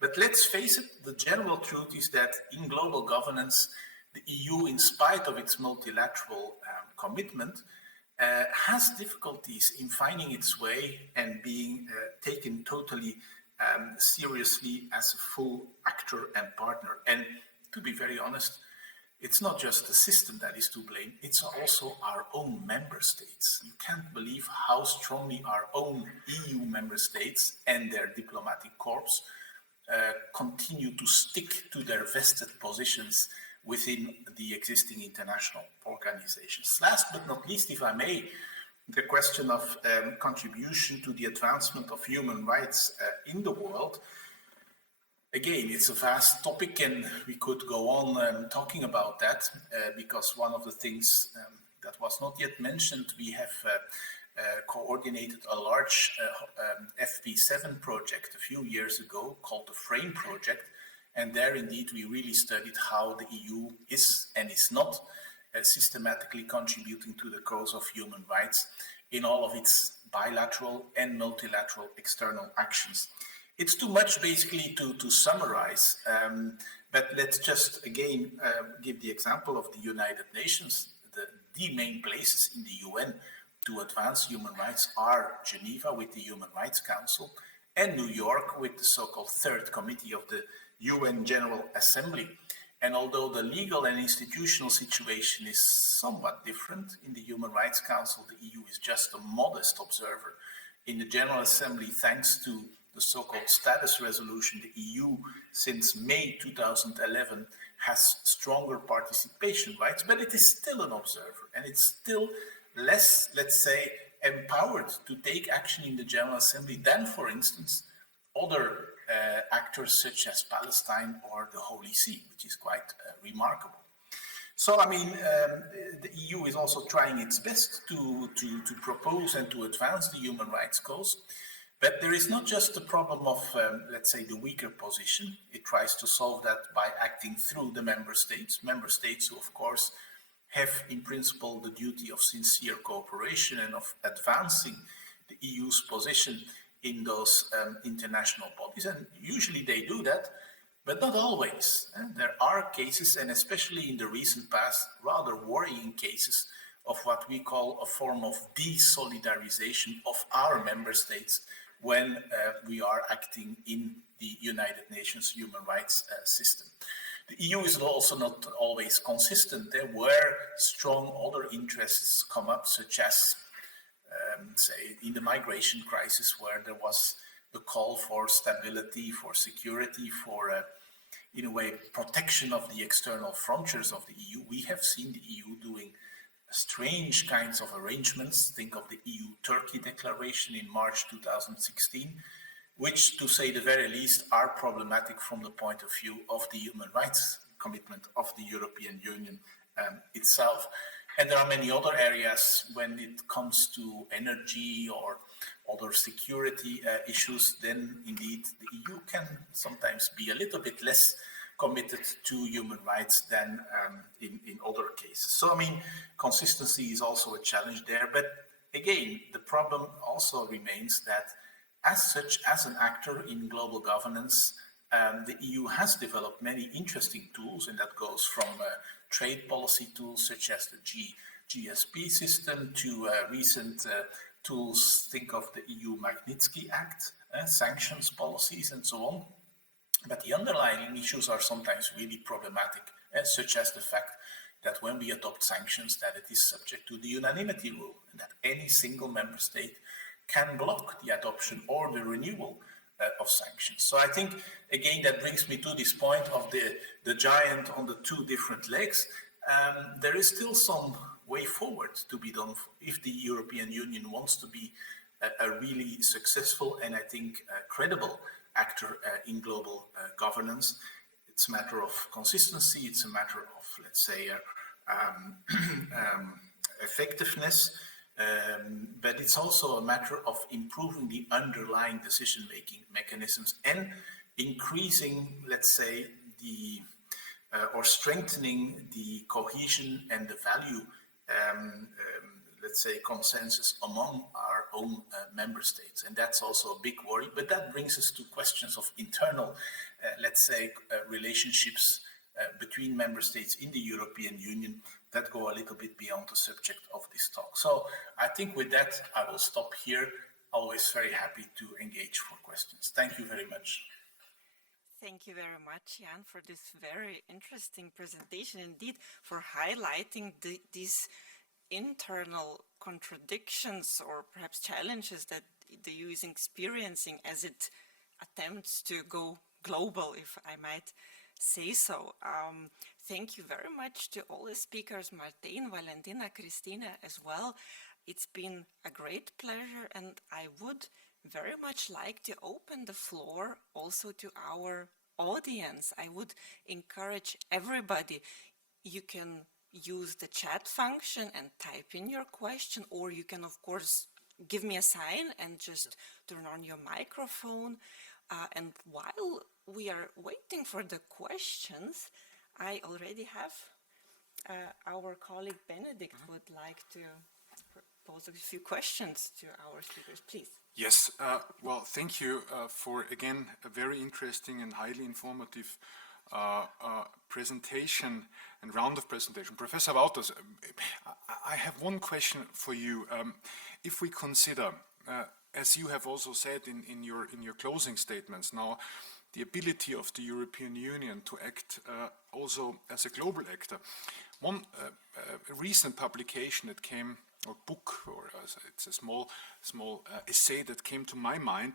But let's face it, the general truth is that in global governance, the EU, in spite of its multilateral commitment, has difficulties in finding its way and being taken totally seriously as a full actor and partner. And to be very honest, it's not just the system that is to blame, it's also our own member states. You can't believe how strongly our own EU member states and their diplomatic corps continue to stick to their vested positions within the existing international organizations. Last but not least, if I may, the question of contribution to the advancement of human rights in the world. Again, it's a vast topic and we could go on talking about that because one of the things that was not yet mentioned, we have coordinated a large FP7 project a few years ago called the FRAME project. And there indeed we really studied how the EU is and is not systematically contributing to the cause of human rights in all of its bilateral and multilateral external actions. It's too much basically to summarize, but let's just again give the example of the United Nations. The main places in the UN to advance human rights are Geneva with the Human Rights Council and New York with the so-called Third Committee of the UN General Assembly. And although the legal and institutional situation is somewhat different in the Human Rights Council, the EU is just a modest observer. In the General Assembly, thanks to the so-called status resolution, the EU since May 2011 has stronger participation rights, but it is still an observer and it's still less, let's say, empowered to take action in the General Assembly than, for instance, other actors such as Palestine or the Holy See, which is quite remarkable. So, I mean, the EU is also trying its best to propose and to advance the human rights cause. But there is not just the problem of, let's say, the weaker position. It tries to solve that by acting through the member states who, of course, have in principle the duty of sincere cooperation and of advancing the EU's position in those international bodies. And usually they do that, but not always. There are cases, and especially in the recent past, rather worrying cases of what we call a form of de-solidarization of our member states when we are acting in the United Nations human rights system. The EU is also not always consistent. There were strong other interests come up, such as, say, in the migration crisis, where there was the call for stability, for security, for, in a way, protection of the external frontiers of the EU. We have seen the EU doing strange kinds of arrangements. Think of the EU-Turkey declaration in March 2016, which, to say the very least, are problematic from the point of view of the human rights commitment of the European Union itself. And there are many other areas when it comes to energy or other security issues, then indeed the EU can sometimes be a little bit less committed to human rights than in other cases. So, I mean, consistency is also a challenge there. But again, the problem also remains that as such, as an actor in global governance, the EU has developed many interesting tools, and that goes from trade policy tools such as the GSP system to recent tools. Think of the EU Magnitsky Act, sanctions policies, and so on. But the underlying issues are sometimes really problematic, such as the fact that when we adopt sanctions, that it is subject to the unanimity rule, and that any single member state can block the adoption or the renewal of sanctions. So I think, again, that brings me to this point of the giant on the two different legs. There is still some way forward to be done if the European Union wants to be a really successful and, I think, credible actor in global governance. It's a matter of consistency, it's a matter of, let's say, effectiveness, but it's also a matter of improving the underlying decision-making mechanisms and increasing, let's say, or strengthening the cohesion and the value, let's say, consensus among our own member states. And that's also a big worry, but that brings us to questions of internal, let's say, relationships between member states in the European Union that go a little bit beyond the subject of this talk. So I think with that, I will stop here. always very happy to engage for questions. Thank you very much. Thank you very much, Jan, for this very interesting presentation, indeed, for highlighting these internal contradictions or perhaps challenges that the EU is experiencing as it attempts to go global, if I might say so. Thank you very much to all the speakers, Martijn, Valentina, Christina as well. It's been a great pleasure, and I would very much like to open the floor also to our audience. I would encourage everybody, you can use the chat function and type in your question, or you can of course give me a sign and just turn on your microphone. And while we are waiting for the questions, I already have our colleague Benedict would like to pose a few questions to our speakers, please. Yes, well, thank you for, again, a very interesting and highly informative presentation and round of presentation. Professor Wouters, I have one question for you. If we consider, as you have also said in your closing statements now, the ability of the European Union to act also as a global actor. One recent publication that came, or book, or it's a small essay that came to my mind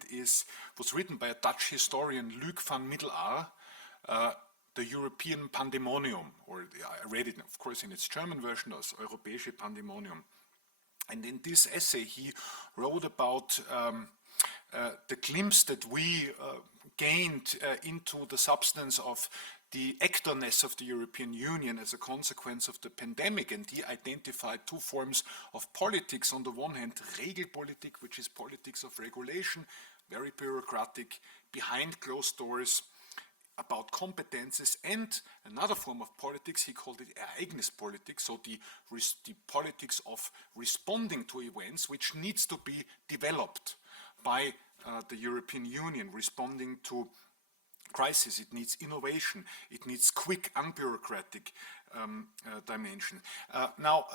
was written by a Dutch historian, Luc van Middelaar, the European Pandemonium, or I read it, of course, in its German version as Europäische Pandemonium. And in this essay, he wrote about the glimpse that we gained into the substance of the actorness of the European Union as a consequence of the pandemic, and he identified two forms of politics. On the one hand, Regelpolitik, which is politics of regulation, very bureaucratic, behind closed doors, about competences, and another form of politics, he called it Ereignispolitik, so the politics of responding to events, which needs to be developed by the European Union, responding to crisis. It needs innovation, it needs quick, unbureaucratic dimension. Now,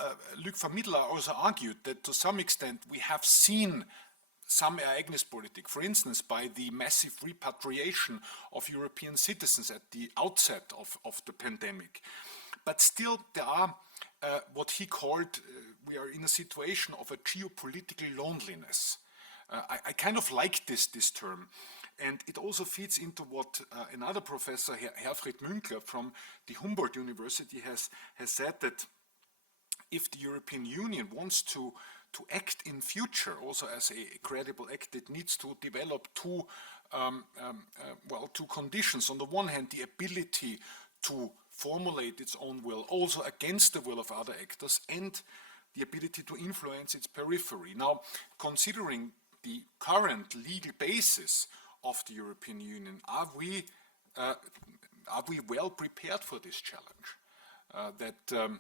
Luc van Middelaar also argued that to some extent we have seen some Ereignispolitik, for instance, by the massive repatriation of European citizens at the outset of the pandemic. But still, there are what he called, we are in a situation of a geopolitical loneliness. I kind of like this term, and it also feeds into what another professor, Hertie Münkler from the Hamburg University, has said, that if the European Union wants to act in future also as a credible act, it needs to develop two conditions. On the one hand, the ability to formulate its own will, also against the will of other actors, and the ability to influence its periphery. Now, considering the current legal basis of the European Union, are we well prepared for this challenge? That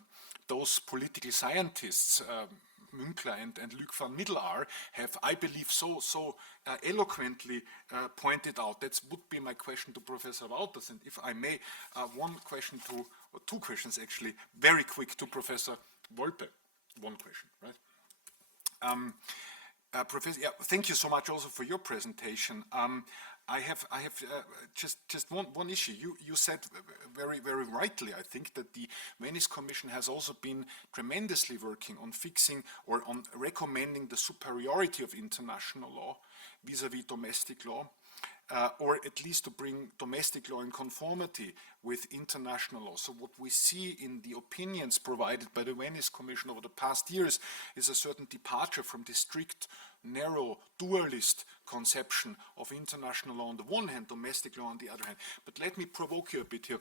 those political scientists, Münkler and Luc van Middelaar, have, I believe, so eloquently pointed out. That would be my question to Professor Wouters. And if I may, one question or two questions actually, very quick, to Professor Volpe. One question, right? Professor, thank you so much also for your presentation. I have just one issue. You said very rightly, I think, that the Venice Commission has also been tremendously working on fixing or on recommending the superiority of international law vis-à-vis domestic law, or at least to bring domestic law in conformity with international law. So what we see in the opinions provided by the Venice Commission over the past years is a certain departure from the strict, narrow, dualist conception of international law on the one hand, domestic law on the other hand. But let me provoke you a bit here.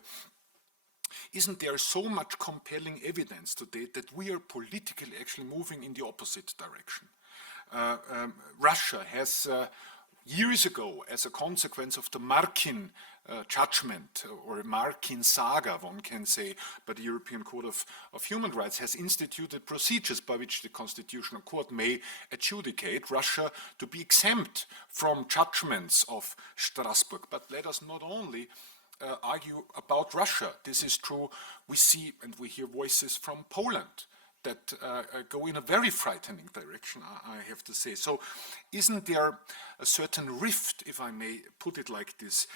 Isn't there so much compelling evidence today that we are politically actually moving in the opposite direction? Russia has years ago, as a consequence of the Markin judgment, or Markin saga, one can say, by the European Court of Human Rights, has instituted procedures by which the Constitutional Court may adjudicate Russia to be exempt from judgments of Strasbourg. But let us not only argue about Russia. This is true. We see and we hear voices from Poland that go in a very frightening direction, I have to say. So isn't there a certain rift, if I may put it like this,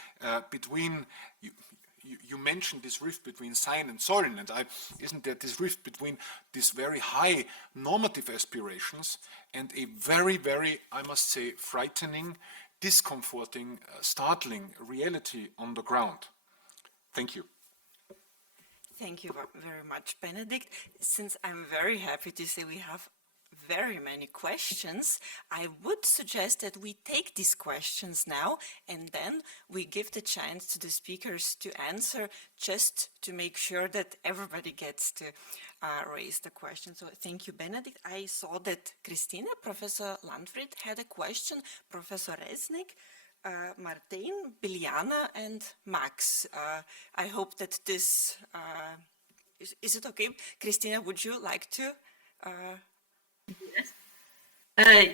between, you mentioned this rift between sign and soil, and isn't there this rift between these very high normative aspirations and a very, very, I must say, frightening, discomforting, startling reality on the ground? Thank you. Thank you very much, Benedict. Since I'm very happy to say we have very many questions, I would suggest that we take these questions now and then we give the chance to the speakers to answer, just to make sure that everybody gets to raise the question. So thank you, Benedict. I saw that Christina, Professor Landfried had a question, Professor Resnick, Martijn, Biljana, and Max. I hope that this, is it okay? Christina, would you like to?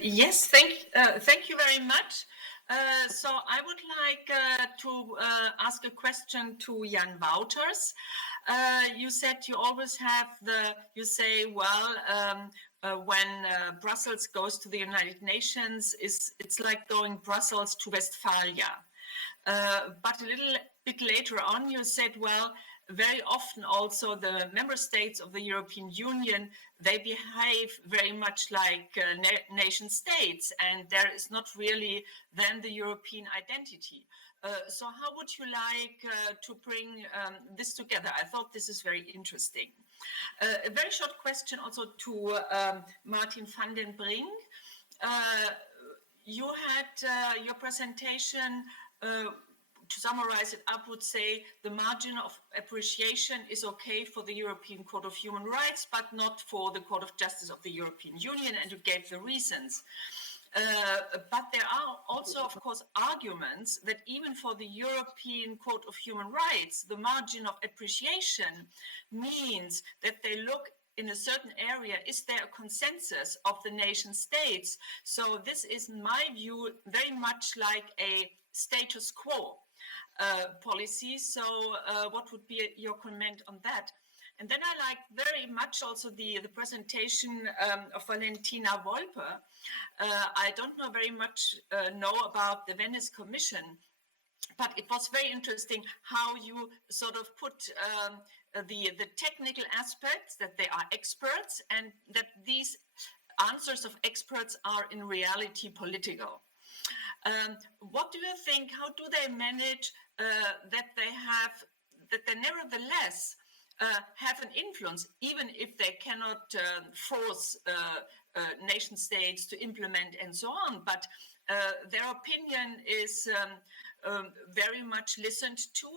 Yes, thank you very much. So I would like to ask a question to Jan Wouters. You said you always have you say, well, when Brussels goes to the United Nations, it's like going Brussels to Westphalia. But a little bit later on, you said, well, very often also the member states of the European Union, they behave very much like nation states, and there is not really then the European identity. So how would you like to bring this together? I thought this is very interesting. A very short question also to Martijn van den Brink. You had your presentation, to summarize it up, would say the margin of appreciation is okay for the European Court of Human Rights, but not for the Court of Justice of the European Union, and you gave the reasons. But there are also, of course, arguments that even for the European Court of Human Rights, the margin of appreciation means that they look in a certain area, is there a consensus of the nation states? So this is, in my view, very much like a status quo policy. So what would be your comment on that? And then I like very much also the presentation of Valentina Volpe. I don't know very much know about the Venice Commission, but it was very interesting how you sort of put the technical aspects, that they are experts, and that these answers of experts are in reality political. What do you think? How do they manage that they nevertheless have an influence, even if they cannot force nation states to implement and so on? But their opinion is very much listened to,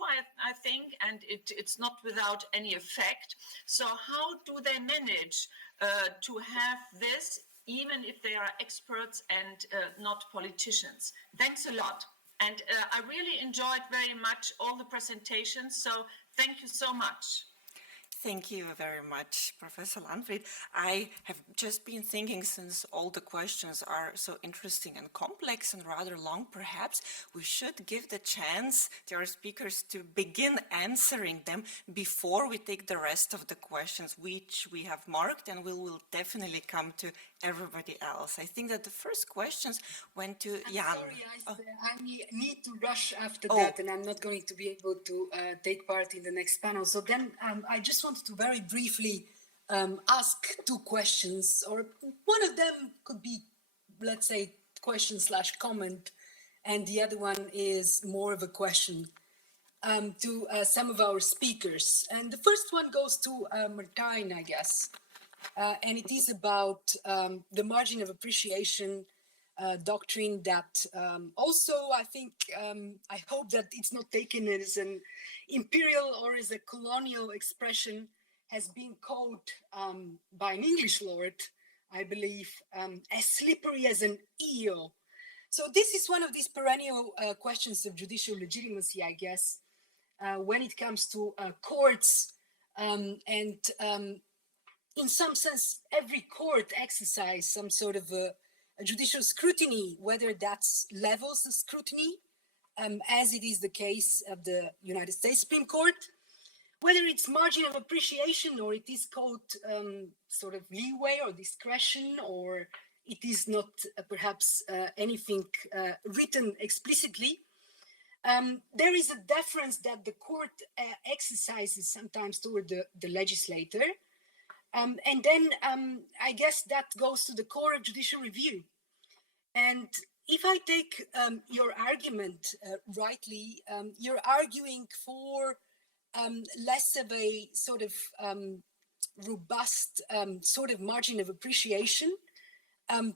I think, and it's not without any effect. So how do they manage to have this, even if they are experts and not politicians? Thanks a lot. And I really enjoyed very much all the presentations, so thank you so much. Thank you very much, Professor Landfried. I have just been thinking, since all the questions are so interesting and complex and rather long, perhaps we should give the chance to our speakers to begin answering them before we take the rest of the questions, which we have marked, and we will definitely come to everybody else. I think that the first questions went to Jan. Sorry, I need to rush after that, and I'm not going to be able to take part in the next panel. So then I just wanted to very briefly ask two questions, or one of them could be, let's say, question/comment, and the other one is more of a question to some of our speakers. And the first one goes to Martijn, I guess. And it is about the margin of appreciation doctrine that also, I think, I hope that it's not taken as an imperial or as a colonial expression, has been called by an English lord, I believe, as slippery as an eel. So this is one of these perennial questions of judicial legitimacy, I guess, when it comes to courts and in some sense, every court exercises some sort of a judicial scrutiny, whether that's levels of scrutiny, as it is the case of the United States Supreme Court, whether it's margin of appreciation or it is called sort of leeway or discretion, or it is not perhaps anything written explicitly, there is a deference that the court exercises sometimes toward the legislator. And then I guess that goes to the core of judicial review. And if I take your argument rightly, you're arguing for less of a sort of robust sort of margin of appreciation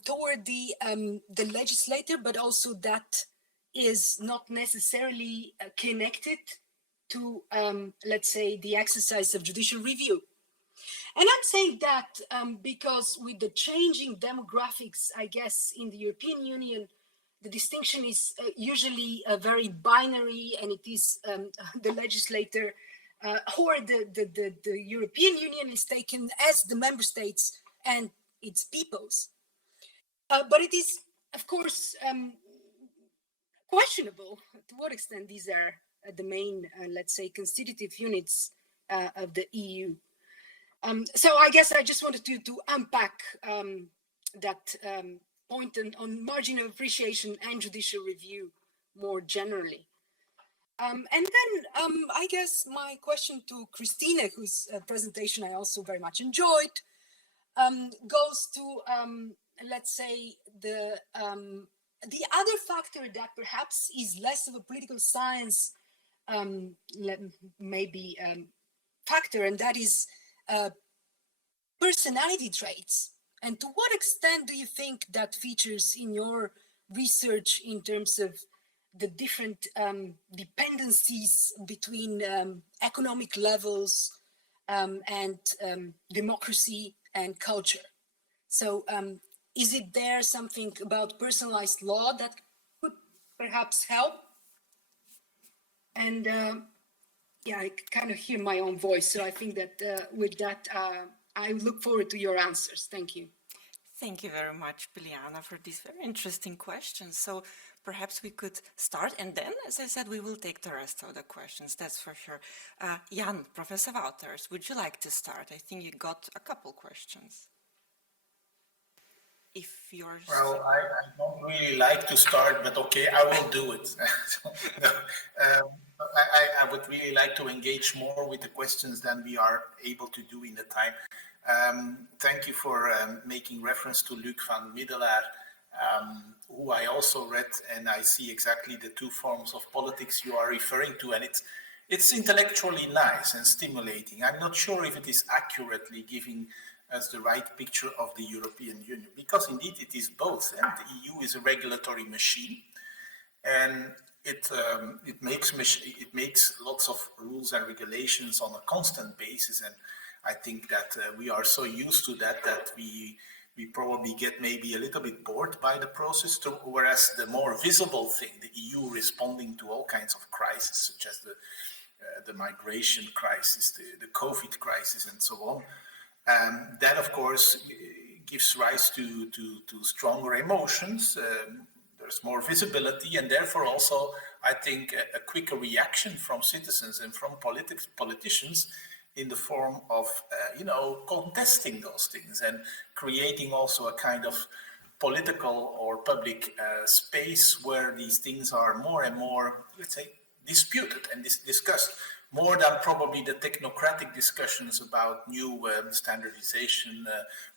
toward the legislator, but also that is not necessarily connected to, let's say, the exercise of judicial review. And I'm saying that because with the changing demographics, I guess, in the European Union, the distinction is usually very binary, and it is the legislator or the European Union is taken as the member states and its peoples. But it is, of course, questionable to what extent these are the main, let's say, constitutive units of the EU. So I guess I just wanted to unpack that point on margin of appreciation and judicial review more generally. And then I guess my question to Christine, whose presentation I also very much enjoyed, goes to, let's say, the other factor that perhaps is less of a political science maybe factor, and that is personality traits. And to what extent do you think that features in your research in terms of the different dependencies between economic levels and democracy and culture? So is it there something about personalized law that could perhaps help? And yeah, I kind of hear my own voice. So I think that with that, I look forward to your answers. Thank you. Thank you very much, Biljana, for these very interesting questions. So perhaps we could start, and then, as I said, we will take the rest of the questions, that's for sure. Jan, Professor Wouters, would you like to start? I think you got a couple questions. If you're... Well, I don't really like to start, but okay, I will do it. I would really like to engage more with the questions than we are able to do in the time. Thank you for making reference to Luc van Middelaar, who I also read, and I see exactly the two forms of politics you are referring to, and it's intellectually nice and stimulating. I'm not sure if it is accurately giving us the right picture of the European Union, because indeed it is both. And the EU is a regulatory machine, and it makes lots of rules and regulations on a constant basis. And I think that we are so used to that we probably get maybe a little bit bored by the process, whereas the more visible thing, the EU responding to all kinds of crises, such as the migration crisis, the COVID crisis, and so on, that of course gives rise to stronger emotions. There's more visibility, and therefore also, I think, a quicker reaction from citizens and from politicians in the form of, contesting those things and creating also a kind of political or public space where these things are more and more, let's say, disputed and discussed, more than probably the technocratic discussions about new standardization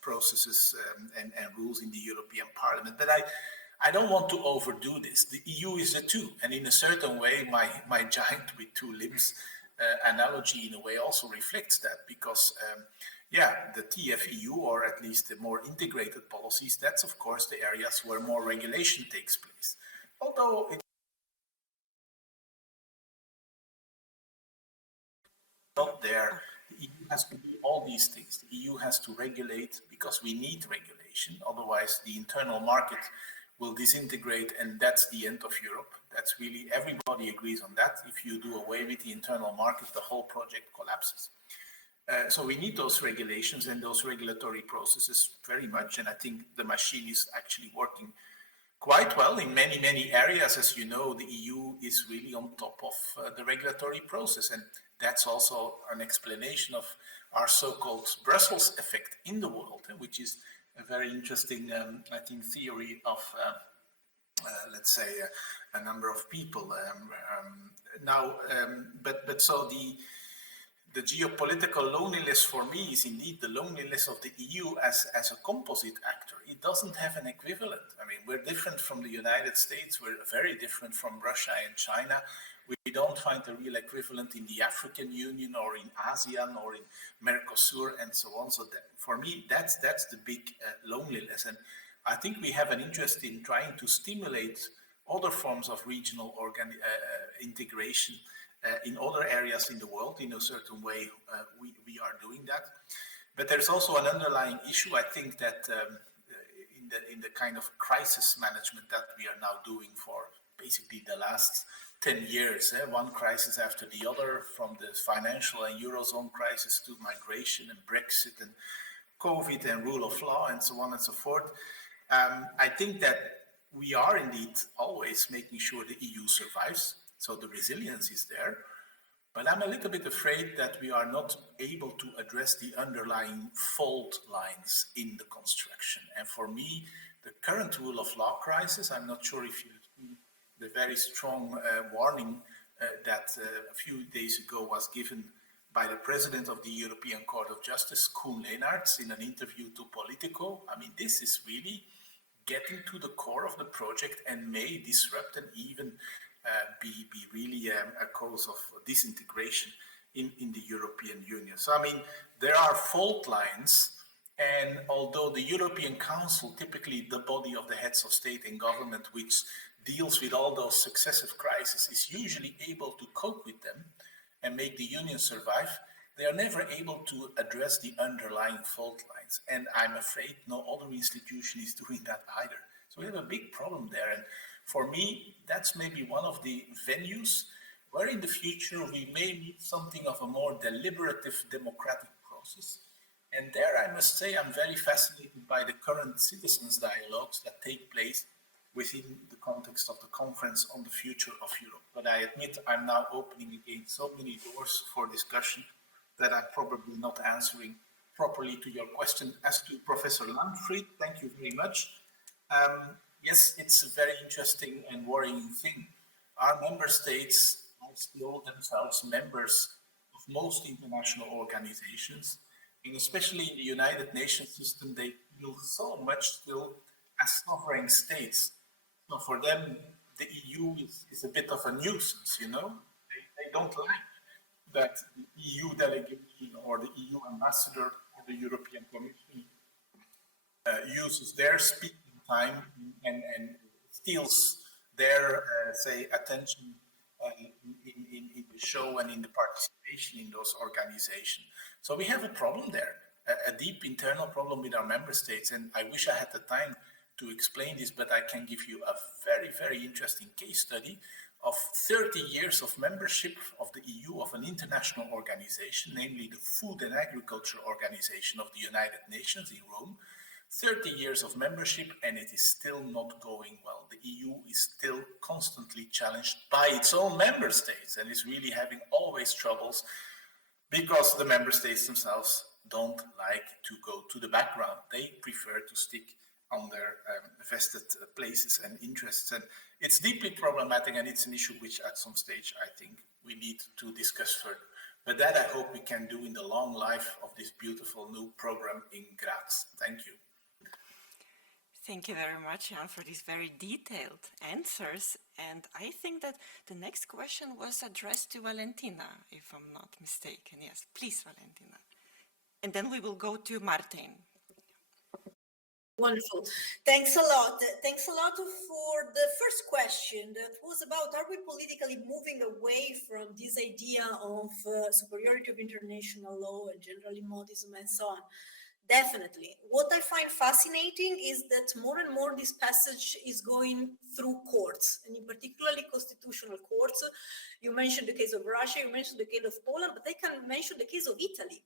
processes and rules in the European Parliament. But I don't want to overdo this. The EU is a two, and in a certain way, my giant with two limbs analogy in a way also reflects that, because the TFEU, or at least the more integrated policies, that's of course the areas where more regulation takes place. Although it's not there, the EU has to do all these things. The EU has to regulate because we need regulation, otherwise the internal market will disintegrate, and that's the end of Europe. That's really, everybody agrees on that. If you do away with the internal market, the whole project collapses. So we need those regulations and those regulatory processes very much, and I think the machine is actually working quite well in many, many areas. As you know, the EU is really on top of the regulatory process. And that's also an explanation of our so-called Brussels effect in the world, which is a very interesting, I think, theory of, let's say, a number of people. But so the geopolitical loneliness for me is indeed the loneliness of the EU as a composite actor. It doesn't have an equivalent. I mean, we're different from the United States. We're very different from Russia and China. We don't find a real equivalent in the African Union or in ASEAN or in Mercosur and so on. So that, for me, that's the big loneliness. And I think we have an interest in trying to stimulate other forms of regional integration in other areas in the world. In a certain way, we are doing that. But there's also an underlying issue, I think, that in the kind of crisis management that we are now doing for basically the last 10 years, one crisis after the other, from the financial and Eurozone crisis to migration and Brexit and COVID and rule of law and so on and so forth. I think that we are indeed always making sure the EU survives. So the resilience is there, but I'm a little bit afraid that we are not able to address the underlying fault lines in the construction. And for me, the current rule of law crisis, I'm not sure if you see the very strong warning that a few days ago was given by the President of the European Court of Justice, Koen Leenaerts, in an interview to Politico. I mean, this is really getting to the core of the project and may disrupt and even be really a cause of disintegration in the European Union. So, I mean, there are fault lines, and although the European Council, typically the body of the heads of state and government, which deals with all those successive crises, is usually able to cope with them and make the Union survive, they are never able to address the underlying fault lines. And I'm afraid no other institution is doing that either. So we have a big problem there. And for me, that's maybe one of the venues where in the future we may need something of a more deliberative democratic process. And there, I must say, I'm very fascinated by the current citizens' dialogues that take place within the context of the Conference on the Future of Europe. But I admit I'm now opening again so many doors for discussion that I'm probably not answering properly to your question. As to Professor Landfried, thank you very much. Yes, it's a very interesting and worrying thing. Our member states are still themselves members of most international organizations, and especially in the United Nations system, they feel so much still as sovereign states. So for them, the EU is a bit of a nuisance, you know? They don't like that the EU delegation or the EU ambassador or the European Commission uses their speaking time and steals their, say, attention in the show and in the participation in those organizations. So we have a problem there, a deep internal problem with our member states. And I wish I had the time to explain this, but I can give you a very, very interesting case study of 30 years of membership of the EU of an international organization, namely the Food and Agriculture Organization of the United Nations in Rome. 30 years of membership, and it is still not going well. The EU is still constantly challenged by its own member states and is really having always troubles because the member states themselves don't like to go to the background. They prefer to stick on their vested places and interests. And it's deeply problematic, and it's an issue which at some stage I think we need to discuss further. But that I hope we can do in the long life of this beautiful new program in Graz. Thank you. Thank you very much, Jan, for these very detailed answers. And I think that the next question was addressed to Valentina, if I'm not mistaken. Yes, please, Valentina. And then we will go to Martijn. Wonderful. Thanks a lot. Thanks a lot for the first question that was about, are we politically moving away from this idea of superiority of international law and generally modism and so on? Definitely. What I find fascinating is that more and more this passage is going through courts, and in particularly constitutional courts. You mentioned the case of Russia, you mentioned the case of Poland, but I can mention the case of Italy.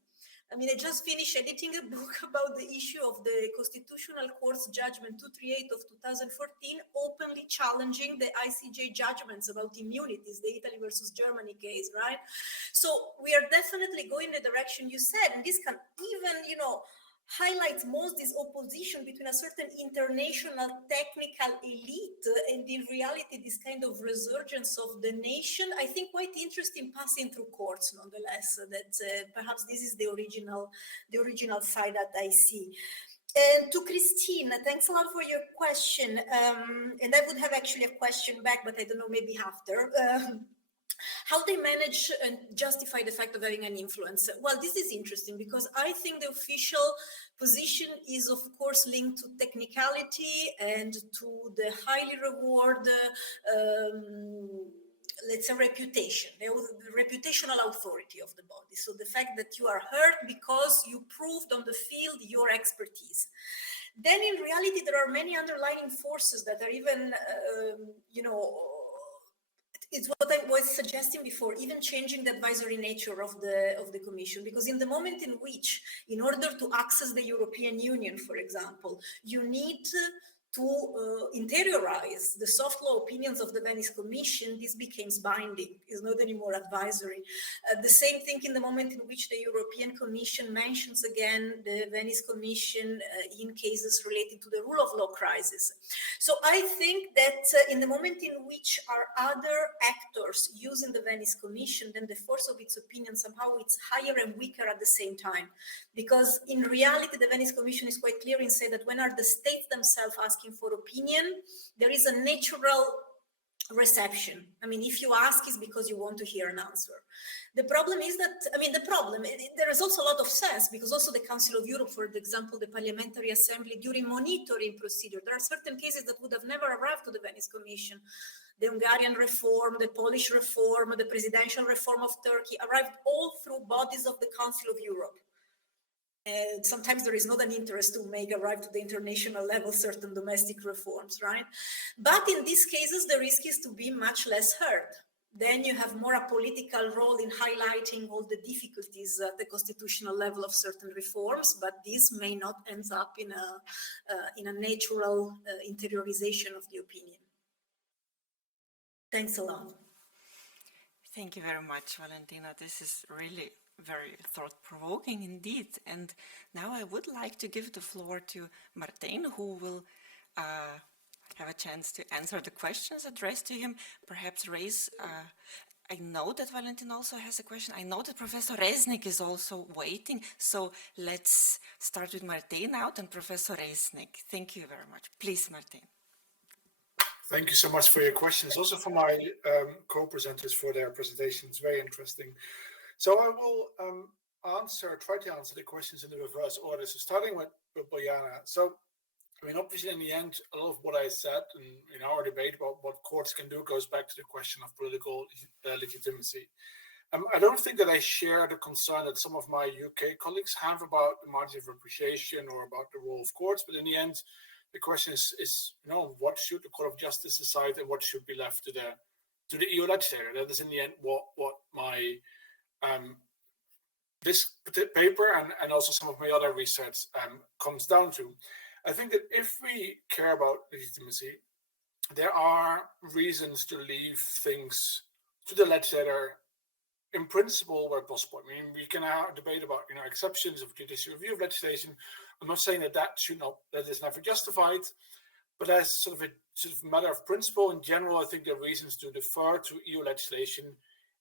I mean, I just finished editing a book about the issue of the Constitutional Court's judgment 238 of 2014, openly challenging the ICJ judgments about immunities, the Italy versus Germany case, right? So we are definitely going in the direction you said, and this can even, you know, highlights most this opposition between a certain international technical elite and in reality this kind of resurgence of the nation. I think quite interesting passing through courts nonetheless, that perhaps this is the original side that I see. And to Christine, thanks a lot for your question. And I would have actually a question back, but I don't know, maybe after. How they manage and justify the fact of having an influence? Well, this is interesting because I think the official position is, of course, linked to technicality and to the highly reward, let's say, reputation, the reputational authority of the body. So the fact that you are heard because you proved on the field your expertise. Then in reality, there are many underlying forces that are even, you know, it's what I was suggesting before, even changing the advisory nature of the Commission, because in the moment in which, in order to access the European Union, for example, you need to interiorize the soft law opinions of the Venice Commission, this becomes binding, is not anymore advisory. The same thing in the moment in which the European Commission mentions again the Venice Commission in cases related to the rule of law crisis. So I think that in the moment in which are other actors using the Venice Commission, then the force of its opinion somehow it's higher and weaker at the same time. Because in reality, the Venice Commission is quite clear in saying that when are the states themselves asking for opinion, there is a natural reception. I mean, if you ask, it's because you want to hear an answer. The problem is that, I mean, there is also a lot of sense, because also the Council of Europe, for example, the Parliamentary Assembly, during monitoring procedure, there are certain cases that would have never arrived to the Venice Commission. The Hungarian reform, the Polish reform, the presidential reform of Turkey arrived all through bodies of the Council of Europe. And sometimes there is not an interest to make arrive to the international level certain domestic reforms, right? But in these cases, the risk is to be much less heard. Then you have more a political role in highlighting all the difficulties at the constitutional level of certain reforms, but this may not end up in a natural interiorization of the opinion. Thanks a lot. Thank you very much, Valentina. This is really very thought-provoking indeed. And now I would like to give the floor to Martijn, who will have a chance to answer the questions addressed to him. Perhaps raise, I know that Valentina also has a question. I know that Professor Reznik is also waiting. So let's start with Martijn now, and Professor Reznik. Thank you very much. Please, Martijn. Thank you so much for your questions. Also for my co-presenters for their presentations. Very interesting. So I will try to answer the questions in the reverse order. So starting with Bojana. So, I mean, obviously in the end, a lot of what I said in our debate about what courts can do goes back to the question of political legitimacy. I don't think that I share the concern that some of my UK colleagues have about the margin of appreciation or about the role of courts, but in the end, the question is, you know, what should the Court of Justice decide and what should be left to the EU legislator? That is in the end what my this paper and also some of my other research comes down to. I think that if we care about legitimacy, there are reasons to leave things to the legislator in principle where possible. I mean, we can debate about, you know, exceptions of judicial review of legislation. I'm not saying that is never justified, but as sort of a matter of principle in general, I think there are reasons to defer to EU legislation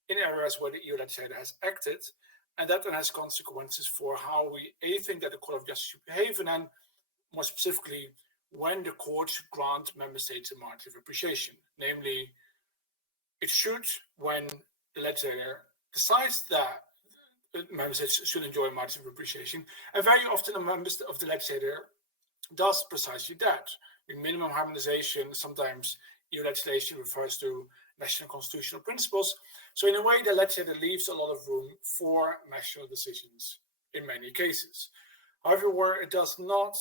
in areas where the EU legislator has acted, and that then has consequences for how we think that the Court of Justice should behave, and then more specifically, when the court should grant member states a margin of appreciation. Namely, it should, when the legislator decides that member states should enjoy a margin of appreciation, and very often a member of the legislator does precisely that. In minimum harmonization, sometimes EU legislation refers to national constitutional principles. So in a way, the legislator leaves a lot of room for national decisions in many cases. However, where it does not,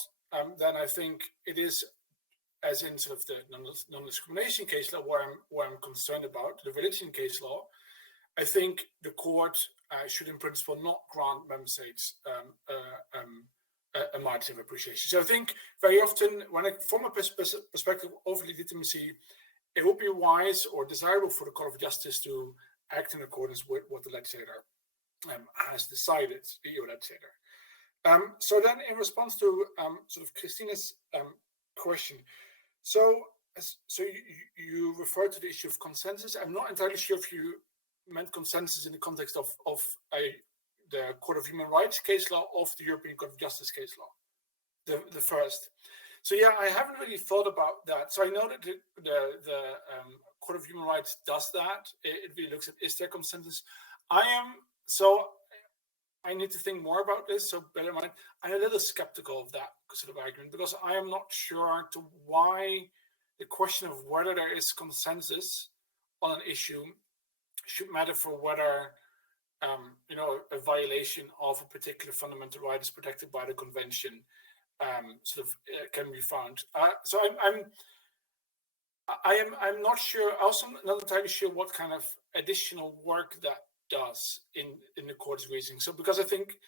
then I think it is, as in sort of the non-discrimination case law, where I'm concerned about, the religion case law, I think the court should, in principle, not grant member states a margin of appreciation. So I think very often, from a perspective of legitimacy, it would be wise or desirable for the Court of Justice to act in accordance with what the legislator has decided, the EU legislator. So then, in response to sort of Christina's question, so you referred to the issue of consensus. I'm not entirely sure if you meant consensus in the context of the Court of Human Rights case law of the European Court of Justice case law, the first. So yeah, I haven't really thought about that. So I know that the Court of Human Rights does that. It really looks at, is there consensus? I need to think more about this. So bear in mind, I'm a little skeptical of that sort of argument, because I am not sure to why the question of whether there is consensus on an issue should matter for whether a violation of a particular fundamental right is protected by the convention can be found. So I'm not sure. Also, not entirely sure what kind of additional work that does in the court's reasoning. So because I think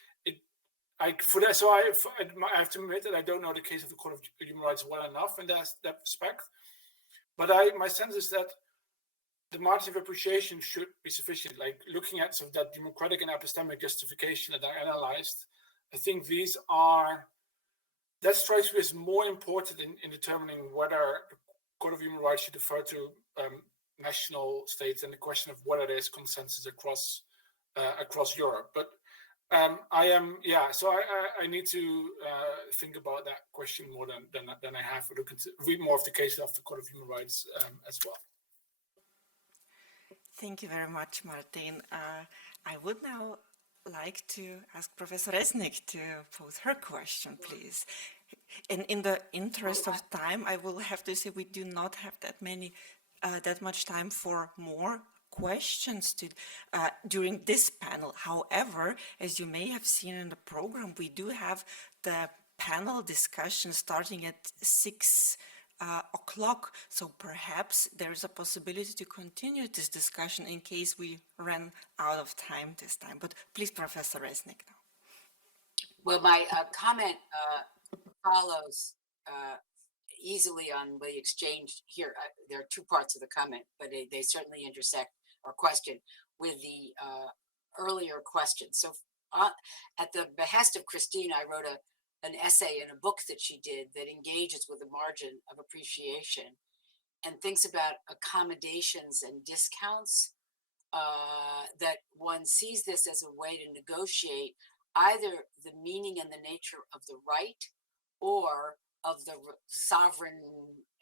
I have to admit that I don't know the case of the Court of Human Rights well enough in that respect. But my sense is that the margin of appreciation should be sufficient. Like looking at sort of that democratic and epistemic justification that I analyzed, I think that strikes me as more important in determining whether the Court of Human Rights should defer to national states and the question of whether there is consensus across Europe. But I need to think about that question more than I have. Read more of the case of the Court of Human Rights as well. Thank you very much, Martijn. I would now like to ask Professor Resnick to pose her question, please. And in the interest of time, I will have to say we do not have that much time for more questions during this panel. However, as you may have seen in the program, we do have the panel discussion starting at 6 o'clock. So perhaps there is a possibility to continue this discussion in case we ran out of time this time. But please, Professor Resnick now. Well, my comment follows easily on the exchange here. There are two parts of the comment, but they certainly intersect or question with the earlier question. So at the behest of Christine, I wrote an essay in a book that she did that engages with the margin of appreciation and thinks about accommodations and discounts, that one sees this as a way to negotiate either the meaning and the nature of the right or of the sovereign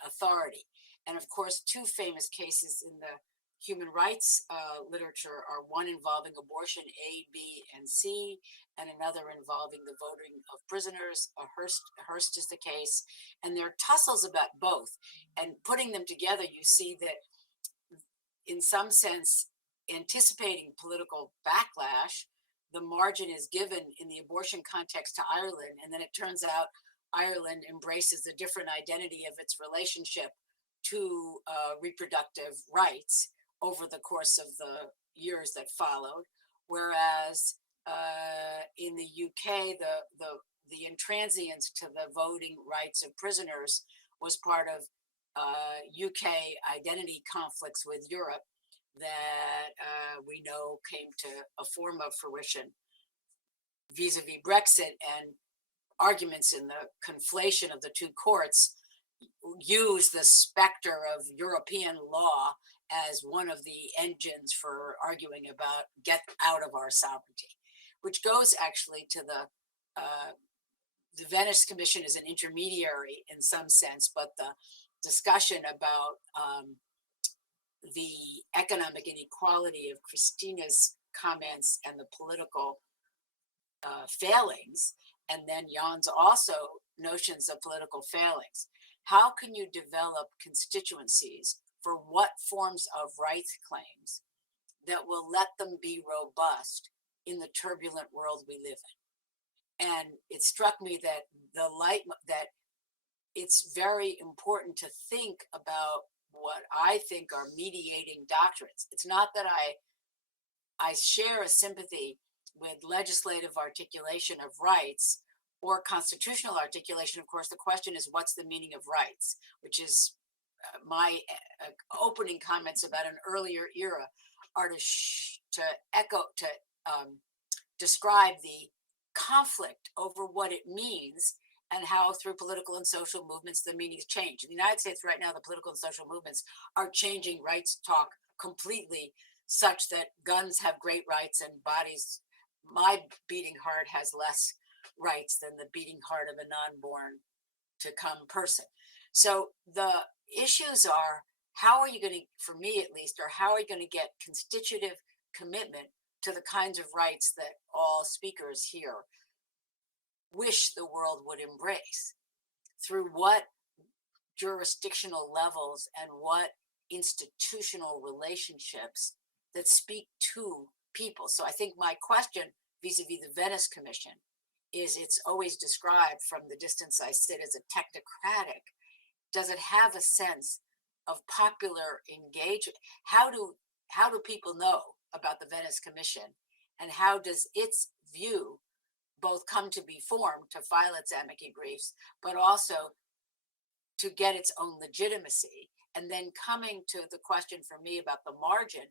authority. And of course, two famous cases in the human rights literature are one involving abortion A, B, and C, and another involving the voting of prisoners. Hearst is the case. And there are tussles about both. And putting them together, you see that in some sense, anticipating political backlash, the margin is given in the abortion context to Ireland. And then it turns out Ireland embraces the different identity of its relationship to reproductive rights over the course of the years that followed, whereas in the UK, the intransience to the voting rights of prisoners was part of UK identity conflicts with Europe that we know came to a form of fruition vis-a-vis Brexit, and arguments in the conflation of the two courts use the specter of European law as one of the engines for arguing about get out of our sovereignty, which goes actually to the Venice Commission is an intermediary in some sense, but the discussion about the economic inequality of Christina's comments and the political failings, and then Jan's also notions of political failings. How can you develop constituencies for what forms of rights claims that will let them be robust in the turbulent world we live in? And it struck me that that it's very important to think about what I think are mediating doctrines. It's not that I I share a sympathy with legislative articulation of rights or constitutional articulation. Of course, the question is, what's the meaning of rights, which is my opening comments about an earlier era are to describe the conflict over what it means and how through political and social movements the meanings change. In the United States right now, the political and social movements are changing rights talk completely, such that guns have great rights and bodies, my beating heart has less rights than the beating heart of a non-born to come person. So the issues are, how are you going to, for me at least, or how are you going to get constitutive commitment to the kinds of rights that all speakers here wish the world would embrace? Through what jurisdictional levels and what institutional relationships that speak to people? So I think my question vis-a-vis the Venice Commission is, it's always described from the distance I sit as a technocratic. Does it have a sense of popular engagement? How do people know about the Venice Commission, and how does its view both come to be formed to file its amici briefs, but also to get its own legitimacy? And then coming to the question for me about the margin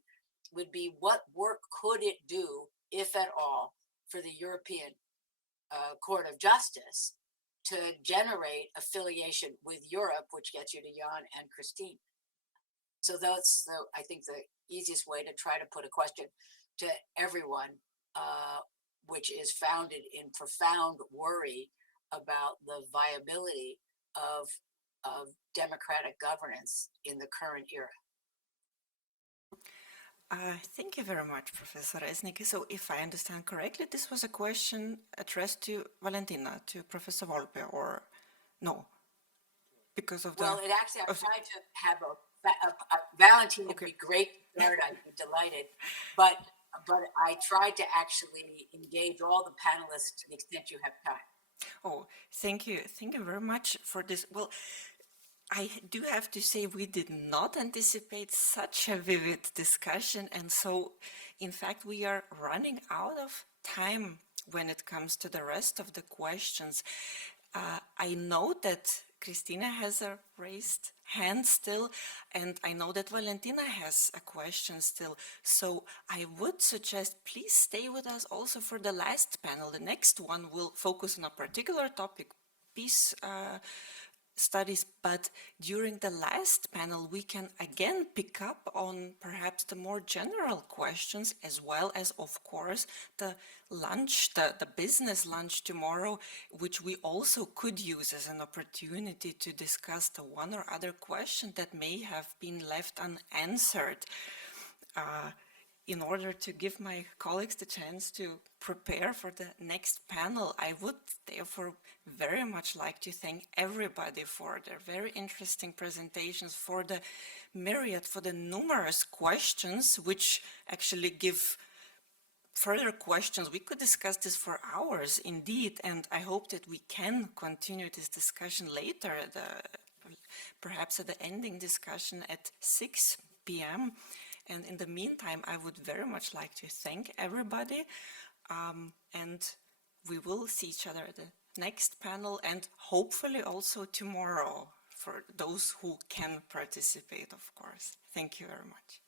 would be, what work could it do, if at all, for the European Court of Justice to generate affiliation with Europe, which gets you to Jan and Christine? So that's, I think, the easiest way to try to put a question to everyone, which is founded in profound worry about the viability of democratic governance in the current era. Thank you very much, Professor Resnicki. So if I understand correctly, this was a question addressed to Valentina, to Professor Volpe, or no? Because of the... Well, it actually, I tried to have a Valentina would be great to start, I'd be delighted. But I tried to actually engage all the panelists to the extent you have time. Oh, thank you. Thank you very much for this. Well, I do have to say we did not anticipate such a vivid discussion, and so in fact we are running out of time when it comes to the rest of the questions. I know that Christina has a raised hand still, and I know that Valentina has a question still, so I would suggest please stay with us also for the last panel. The next one will focus on a particular topic, peace studies, but during the last panel we can again pick up on perhaps the more general questions, as well as, of course, the lunch, the business lunch tomorrow, which we also could use as an opportunity to discuss the one or other question that may have been left unanswered. In order to give my colleagues the chance to prepare for the next panel, I would therefore very much like to thank everybody for their very interesting presentations, for the myriad, for the numerous questions, which actually give further questions. We could discuss this for hours indeed, and I hope that we can continue this discussion later, perhaps at the ending discussion at 6 p.m. And in the meantime, I would very much like to thank everybody, and we will see each other at the next panel, and hopefully also tomorrow for those who can participate, of course. Thank you very much.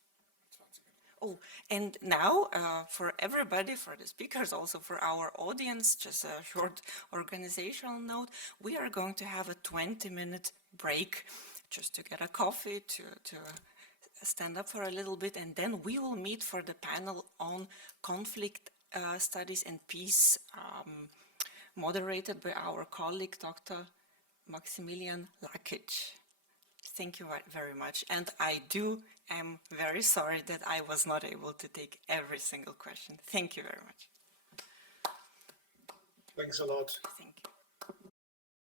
Oh, and now for everybody, for the speakers, also for our audience, just a short organizational note, we are going to have a 20-minute break just to get a coffee, to stand up for a little bit, and then we will meet for the panel on conflict studies and peace, moderated by our colleague, Dr. Maximilian Lakic. Thank you very much, and I am very sorry that I was not able to take every single question. Thank you very much. Thanks a lot. Thank you.